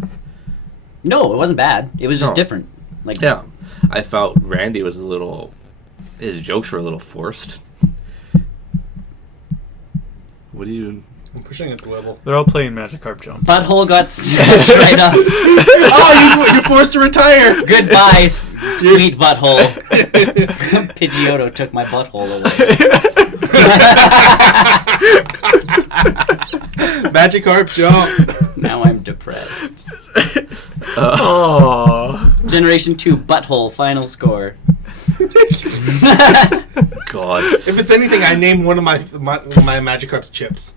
No, it wasn't bad. It was just No. different. Like Yeah, I felt Randy was his jokes were a little forced. What do you? I'm pushing it to level. They're all playing Magikarp jump. Butthole got snatched right up. Oh, you're forced to retire. Goodbye, sweet butthole. Pidgeotto took my butthole away. Magikarp jump. Now I'm depressed. Oh. Generation 2 butthole final score. God. If it's anything, I named one of my Magikarp's chips.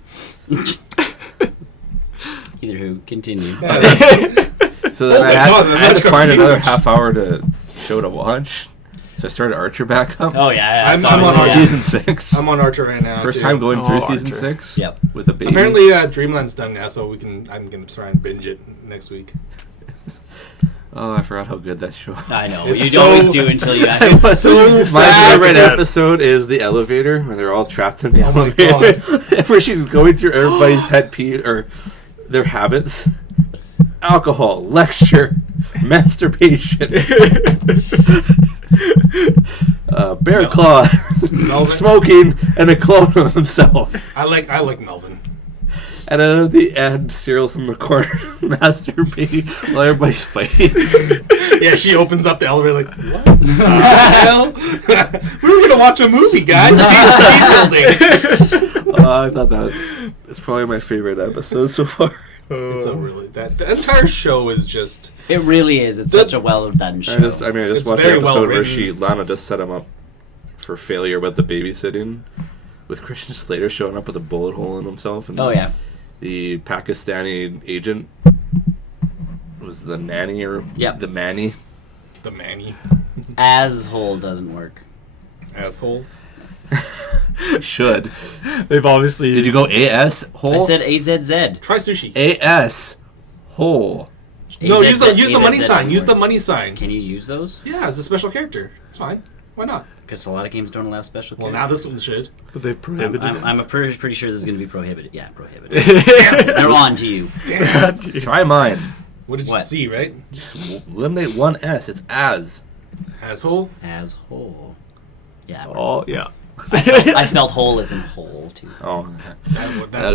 Either who, continue. So then Oh my I God, the had to Magikarp's find another huge. half hour to watch. So I started Archer back up. Oh yeah, I'm that's on obviously- Archer. Season 6. I'm on Archer right now. First too. time going through Oh, season Archer. 6. Yep. With a baby. Apparently, Dreamland's done now, so I'm gonna try and binge it next week. Oh, I forgot how good that show. I know. It's You so- always do until you. It's so My sad. favorite episode is the elevator where they're all trapped in the Oh my elevator, where she's going through everybody's pet peeve or their habits: alcohol, lecture, masturbation, bear claw, Melvin. smoking, and a clone of himself. I like Melvin. And then at the end, Cyril's in the corner masturbating while everybody's fighting. Yeah, she opens up the elevator like, what the hell? We were gonna watch a movie, guys. Team building. I thought that was probably my favorite episode so far. It's a really the entire show is just It really is. It's such a well done show. I just It's watched the very well episode where written. Lana just set him up for failure with the babysitting, with Christian Slater showing up with a bullet hole in himself. And Oh yeah. the Pakistani agent was the nanny or Yep. the manny. the Manny Asshole doesn't work. asshole. Should. They've obviously. Did you go AS hole? I said AZZ. Try sushi. AS hole. No, use the AZZ money sign. doesn't Use the work. money sign. Can you use those? Yeah, it's a special character. It's fine. Why not? Because a lot of games don't allow special Well, characters. now this one should. But they've prohibited I'm pretty sure this is going to be prohibited. Yeah, prohibited. it. They're on to you. Try mine. What did you What? see? Right? Eliminate one S. It's as. Asshole. Asshole. Yeah. Oh, yeah. I spelled hole as in hole too. Oh.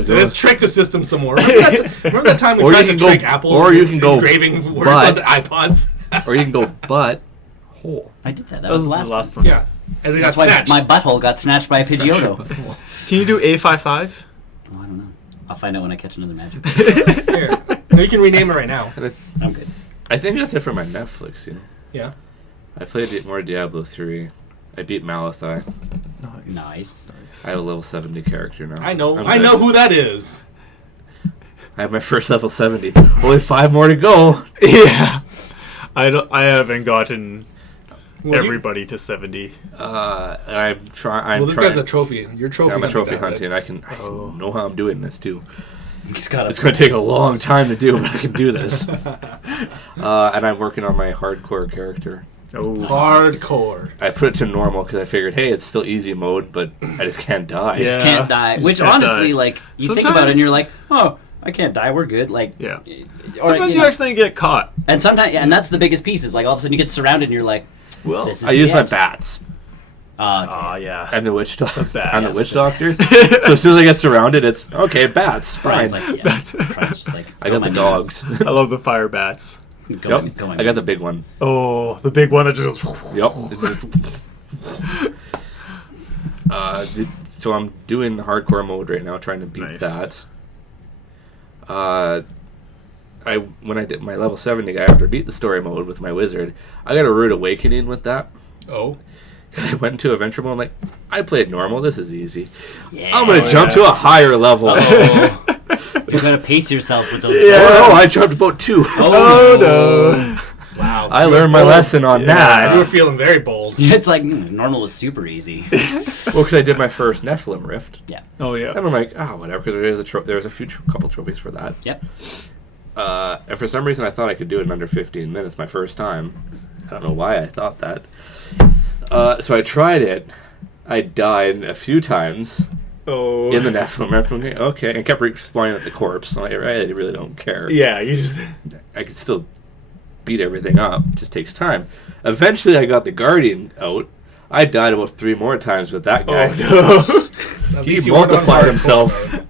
Let's trick the system some more. Remember that time we Or tried you to can go- trick Apple? or you can go engraving words but- onto iPods. Or you can go butt hole. I did that. That That was was the the last, last one. Yeah, and it That's got why snatched. my butthole got snatched by a Pidgeotto. Can you do A55? Oh, I don't know. I'll find out when I catch another magic. Here. No, you can rename it right now. I'm good. I think that's it for my Netflix. Yeah. I played more Diablo 3. I beat Malathi. Nice. I have a level 70 character now. I know I'm who that is. I have my first level 70. Only 5 more to go. Yeah. I haven't gotten Well, everybody to 70. I'm trying. Well, this guy's a trophy. You're trophy. I'm a hunting trophy guy, right? hunting. I know how I'm doing this too. He's got It's going to take a long time to do, but I can do this. And I'm working on my hardcore character. Oh. Hardcore. I put it to normal because I figured, hey, it's still easy mode, but I just can't die. You just Yeah. can't die. You Which just can't honestly, die. like, you think about it Sometimes- and you're like, oh, I can't die. We're good. Like, Yeah. Or, Sometimes you know. actually get caught. And sometimes, and that's the biggest piece is like all of a sudden you get surrounded and you're like, Well, this is I the use my end. bats. oh yeah. I'm the witch doctor. bats. I'm the witch doctor. So as soon as I get surrounded, it's okay. Bats, fine. Brian's like, yeah. Brian's just like, I got the dogs. I love the fire bats. Yep. I got the big one. Oh, the big one that just. Yep. It's just- so I'm doing hardcore mode right now, trying to beat Nice. that. When I did my level 70 guy after I beat the story mode with my wizard, I got a rude awakening with that. Oh. I went into adventure mode. I'm like, I played normal. This is easy. Yeah. I'm gonna jump to a higher level. Oh. You gotta pace yourself with those. Yeah. Oh, I jumped about 2. Oh no. Wow. I learned my lesson on You that. were feeling very bold. It's like normal was super easy. Well, because I did my first Nephilim Rift, Yeah. Oh yeah. and I'm like, oh, whatever. Because there's a few couple trophies for that. Yep. And for some reason, I thought I could do it in under 15 minutes. My first time. I don't know why I thought that. So I tried it. I died a few times Oh. in the Nephilim Rift. Okay, and kept respawning at the corpse. I'm like, I really don't care. Yeah, you just. I could still beat everything up. It just takes time. Eventually, I got the Guardian out. I died about 3 more times with that guy. Oh no. At He least you weren't on multiplied hardcore himself. mode.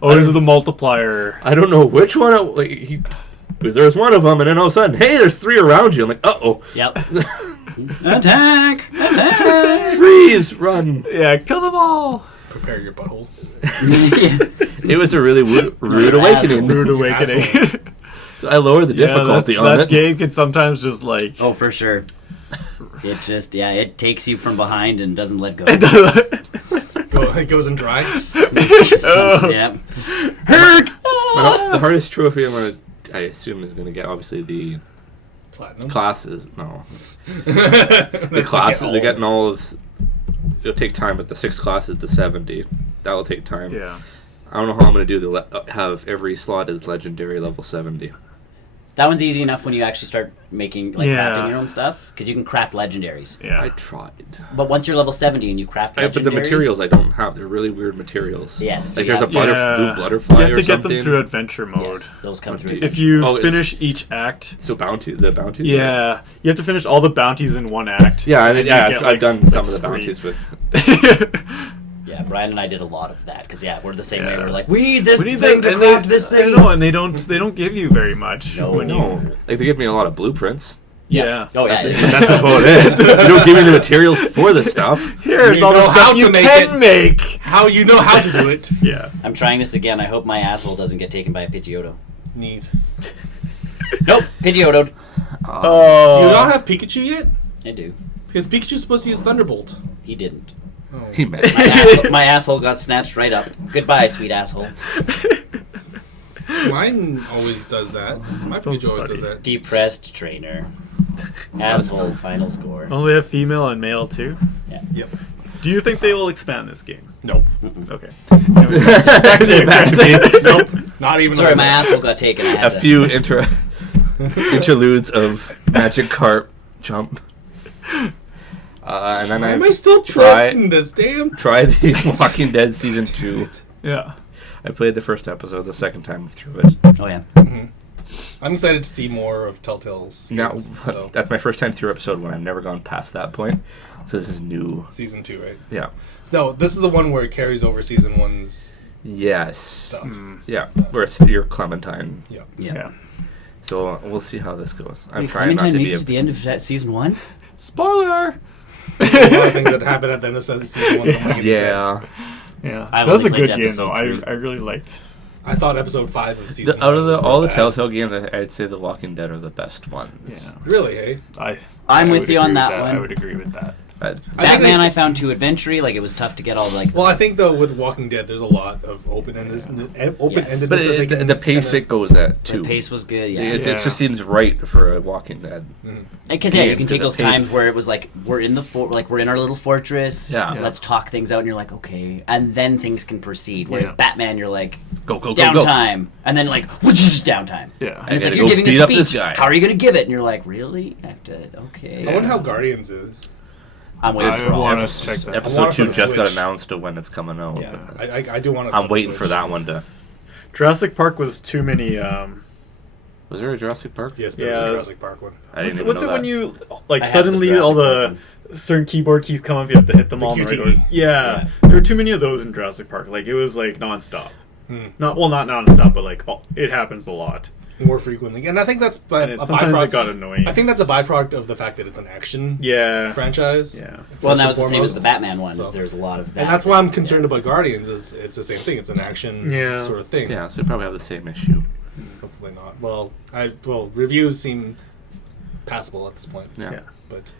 Oh, this is the multiplier. I don't know which one. There was one of them, and then all of a sudden, hey, there's 3 around you. I'm like, uh-oh. Yep. Attack! Attack! Freeze! Run! Yeah, kill them all. Prepare your butthole. It was a really rude You're an awakening. Rude awakening. So I lowered the difficulty on that it. game can sometimes just like. Oh, for sure. It just, it takes you from behind and doesn't let go. It goes in dry. Oh. Yeah. Well, the hardest trophy I assume is gonna get obviously the Platinum. classes. No, The the classes. They're getting all of this. It'll take time, but the 6 classes to 70. That will take time. Yeah. I don't know how I'm gonna do have every slot as legendary level 70. That one's easy enough when you actually start making, like, Yeah. crafting your own stuff, because you can craft legendaries. Yeah. I tried. But once you're level 70 and you craft legendaries... But the materials I don't have. They're really weird materials. Yes. Like there's a Yeah. blue butterfly You have or to get something. them through adventure mode. Yes, those come through. If you Oh, it's- finish each act. So the bounties. Yeah. You have to finish all the bounties in one act. Yeah, and then you I've get, like, done like some of the 3. bounties with. Yeah, Brian and I did a lot of that, because, we're the same way. Yeah. We're like, we need this We need thing this, to and craft this I thing. know, and they don't give you very much. No, when no. you- Like they give me a lot of blueprints. Yeah. Oh, yeah. But that's about it. You don't give me the materials for the stuff. Here's You all the know how stuff to you make can it. make. How you know how to do it. Yeah. I'm trying this again. I hope my asshole doesn't get taken by a Pidgeotto. Neat. Nope, Pidgeotto'd. Oh. Do you not have Pikachu yet? I do. Because Pikachu's supposed to use Thunderbolt. He didn't. Oh. He messed. My asshole got snatched right up. Goodbye, sweet asshole. Mine always does that. My Sounds Pikachu always funny. does that. Depressed trainer. Asshole final score. Only have female and male too. Yep. Do you think they will expand this game? Nope. Okay. Back to you, Chris. Nope. Not even. Sorry, on my that. asshole got taken. I A had to. few interludes of Magic Carp jump. And then Why I am I still tripping this damn? tried the Walking Dead season 2. Yeah. I played the first episode the second time through it. Oh, yeah. I'm excited to see more of Telltale's Now games, so that's my first time through episode 1. I've never gone past that point, so this is new. season 2, right? Yeah. So this is the one where it carries over season 1's Yes. stuff. Yeah. Where you're Clementine. Yeah. Yeah. So we'll see how this goes. I'm Wait, trying not Clementine to be makes it to the end of that season 1? Spoiler. A lot of things that happen at the end of season 1 don't make any Yeah. sense. Yeah. I've That was a only played good game episode though. 3. I really liked I thought episode 5 of season. Out of one was all the bad. Telltale games, I'd say The Walking Dead are the best ones. Yeah. Really, hey? I'm I with would you on agree that with one. I would agree with that. Batman, I it's- found too adventure-y. Like, it was tough to get all, like... Well, I think though with Walking Dead, there's a lot of open-endedness. But that they can the pace kind it goes at, too. The pace was good, yeah. It Yeah. just seems right for a Walking Dead. Because, yeah, you game, can take the those pace. times where it was like, we're in the we're in our little fortress, Yeah. let's talk things out, and you're like, okay. And then things can proceed. Whereas Yeah. Batman, you're like, Go, go, go, go. downtime. And then, like, downtime. Yeah. And it's I like, gotta you're go giving beat a up this speech. guy. How are you going to give it? And you're like, really? I have to, okay. I wonder how Guardians is. I'm waiting I for all want of us to check that. I want Episode it 2 for the just got Switch. announced to when it's coming out. Yeah. but I do want it. I'm waiting for that one to... Jurassic Park was too many. Was there a Jurassic Park? Yes, there's Yeah. a Jurassic Park one. I didn't even What's know it when that. you like I have suddenly the all Jurassic the certain keyboard keys come up? You have to hit them all. in the right QTE. order. Yeah, there were too many of those in Jurassic Park. Like it was like nonstop. Not nonstop, but like it happens a lot. More frequently, and I think that's And a sometimes byproduct. it got annoying. I think that's a byproduct of the fact that it's an action yeah, franchise. yeah. Well, and that was first the and same as the foremost. Batman one. So- There's a lot of that. And that's why I'm concerned about Guardians. Is it's the same thing. It's an action Yeah. sort of thing. Yeah, so they probably have the same issue. Hopefully not. Well, reviews seem passable at this point. Yeah. Yeah. But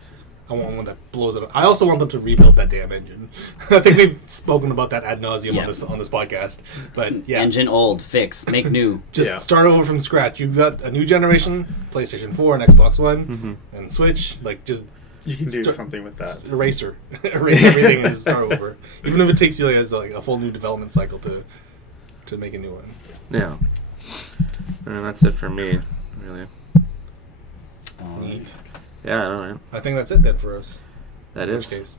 I want one that blows it up. I also want them to rebuild that damn engine. I think we've spoken about that ad nauseum Yeah. on this podcast. But yeah, Engine old, fix, make new. just Yeah. start over from scratch. You've got a new generation, PlayStation 4 and Xbox One, and Switch. Like just You can do Start- something with that. erase everything and just start over. Even if it takes you like a full new development cycle to make a new one. Yeah. And that's it for me, really. Neat. Yeah, I don't know. I think that's it then for us. That In which is. case,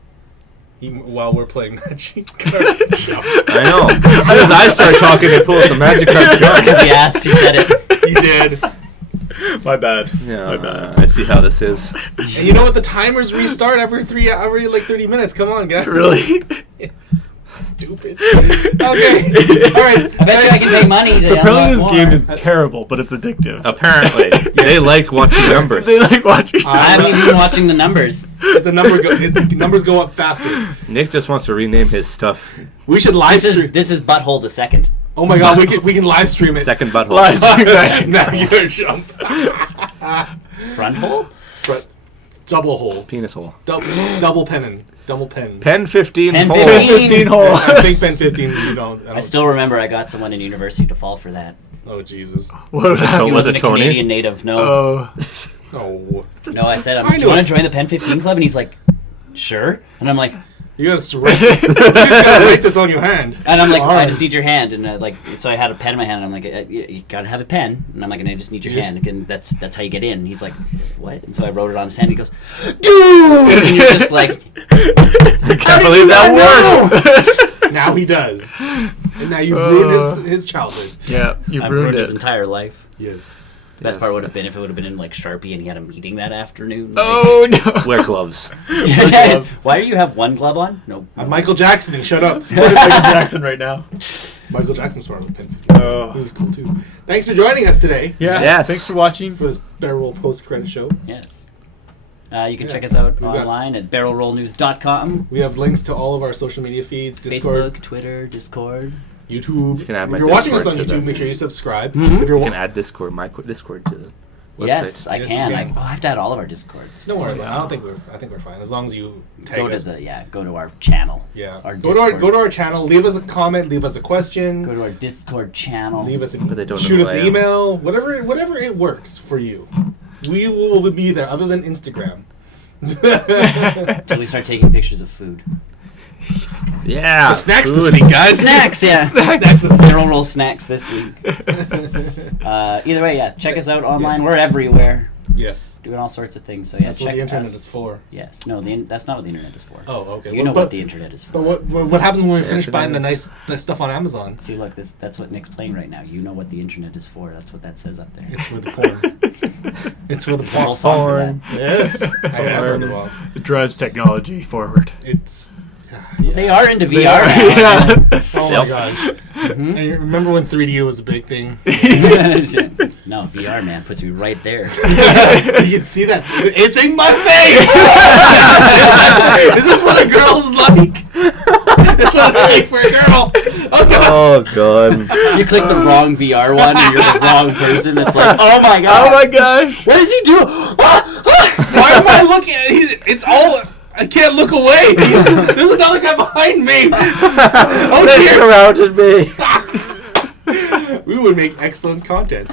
even while we're playing Magic Card Show, I know. As soon as I start talking, they pull up the magic card Because jump. he asked, he said it. you did. My bad. Yeah, My bad. I see how this is. And you know what? The timers restart every 30 minutes. Come on, guys. Really? Stupid. Okay. All right. I bet you I can pay money to So apparently unlock this game more. is terrible, but it's addictive. Apparently, they like watching numbers. They like watching. I haven't even been watching the numbers. It's a number. The numbers go up faster. Nick just wants to rename his stuff. We should live stream. This is Butthole the Second. Oh my god, we can live stream it. Second butthole. Live stream Magic Now Cards. you're jump. Front hole? But double hole. Penis hole. Double pennon. Double pen. Pen 15 Pen hole. 15. 15 hole. I think pen 15. You know. I still remember I got someone in university to fall for that. Oh Jesus. What was So that? He was wasn't it a Tony? Canadian native. No, Oh. Oh. no. I said, I "Do you know. want to join the Pen 15 Club?" And he's like, "Sure." And I'm like, You gotta write. You just gotta write this on your hand. And I'm like, I Hard. just need your hand, and so I had a pen in my hand. And I'm like, you gotta have a pen, and I'm like, and I just need your You hand, and that's how you get in. And he's like, what? And so I wrote it on his hand. And he goes, dude, and you're just like, I can't believe that word. Now he does. And now you've ruined his childhood. Yeah, you've I've ruined ruined his it. entire life. Yes. Best Yes. part would have been if it would have been in like Sharpie, and he had a meeting that afternoon. Oh no! Wear gloves. gloves. Why do you have one glove on? No. I'm Michael Jackson. Shut up. Supporting Michael Jackson right now. Michael Jackson's part of the Pen 15. Oh. It was cool too. Thanks for joining us today Yeah. Yes. Thanks for watching. for this Barrel Roll post-credit show. Yes. You can Yeah. check us out We've got- online at barrelrollnews.com. We have links to all of our social media feeds, Discord, Facebook, Twitter, Discord. YouTube. You can add my if you're watching us Discord on to YouTube, the make sure thing. you subscribe. Mhm. If you're You wa- can add Discord, my Discord to the website. Yes, I Yes, can. you can. I have to add all of our Discords. Don't worry about it. I think we're fine as long as you tag Go to us. go to our channel. Yeah. Our Go to our Discord. channel. Leave us a comment. Leave us a question. Go to our Discord channel. Leave us But they don't shoot know us who I an am. email. Whatever it works for you. We will be there. Other than Instagram. Until we start taking pictures of food. Yeah. The snacks this food. week, guys. Snacks, yeah. Snacks this week. Barrel roll snacks this week. Either way, yeah. Check us out online. Yes. We're everywhere, Yes. doing all sorts of things. So yeah, That's check what the internet us. is for. Yes. No, that's not what the internet is for. Oh, okay. You Well, know but, what the internet is for. But what happens when we finish Internet buying the is- nice stuff on Amazon? See, look, that's what Nick's playing right now. You know what the internet is for. That's what that says up there. It's for the porn. It's for the There's a whole porn. song for that. Yes. I have heard of all. It drives technology forward. It's. They are into They VR are, now. yeah. Oh Yep. my gosh. Mhm. And you remember when 3D was a big thing? No, VR, man, puts me right there. You can see that. It's in my face! Is this what a girl's like? It's what it's like for a girl. Oh god. You click the wrong VR one, and you're the wrong person. It's like, oh my god. Oh my gosh. What does he do? Why am I looking at it? It's all... I can't look away. There's another guy behind me. Oh, They dear. surrounded me. We would make excellent content.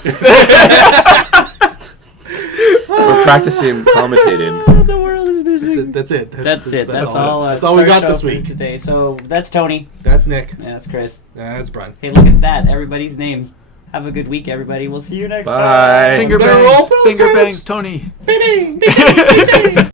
We're practicing commentating. The world is missing. That's it. That's it. That's all. That's all we our got show this for week. today. So that's Tony. That's Nick. And that's Chris. That's Brian. Hey, look at that. Everybody's names. Have a good week, everybody. We'll see you next Bye. time. Finger Better roll bangs. Finger podcast. bangs, Tony. Bing, bing, bing, bing, bing.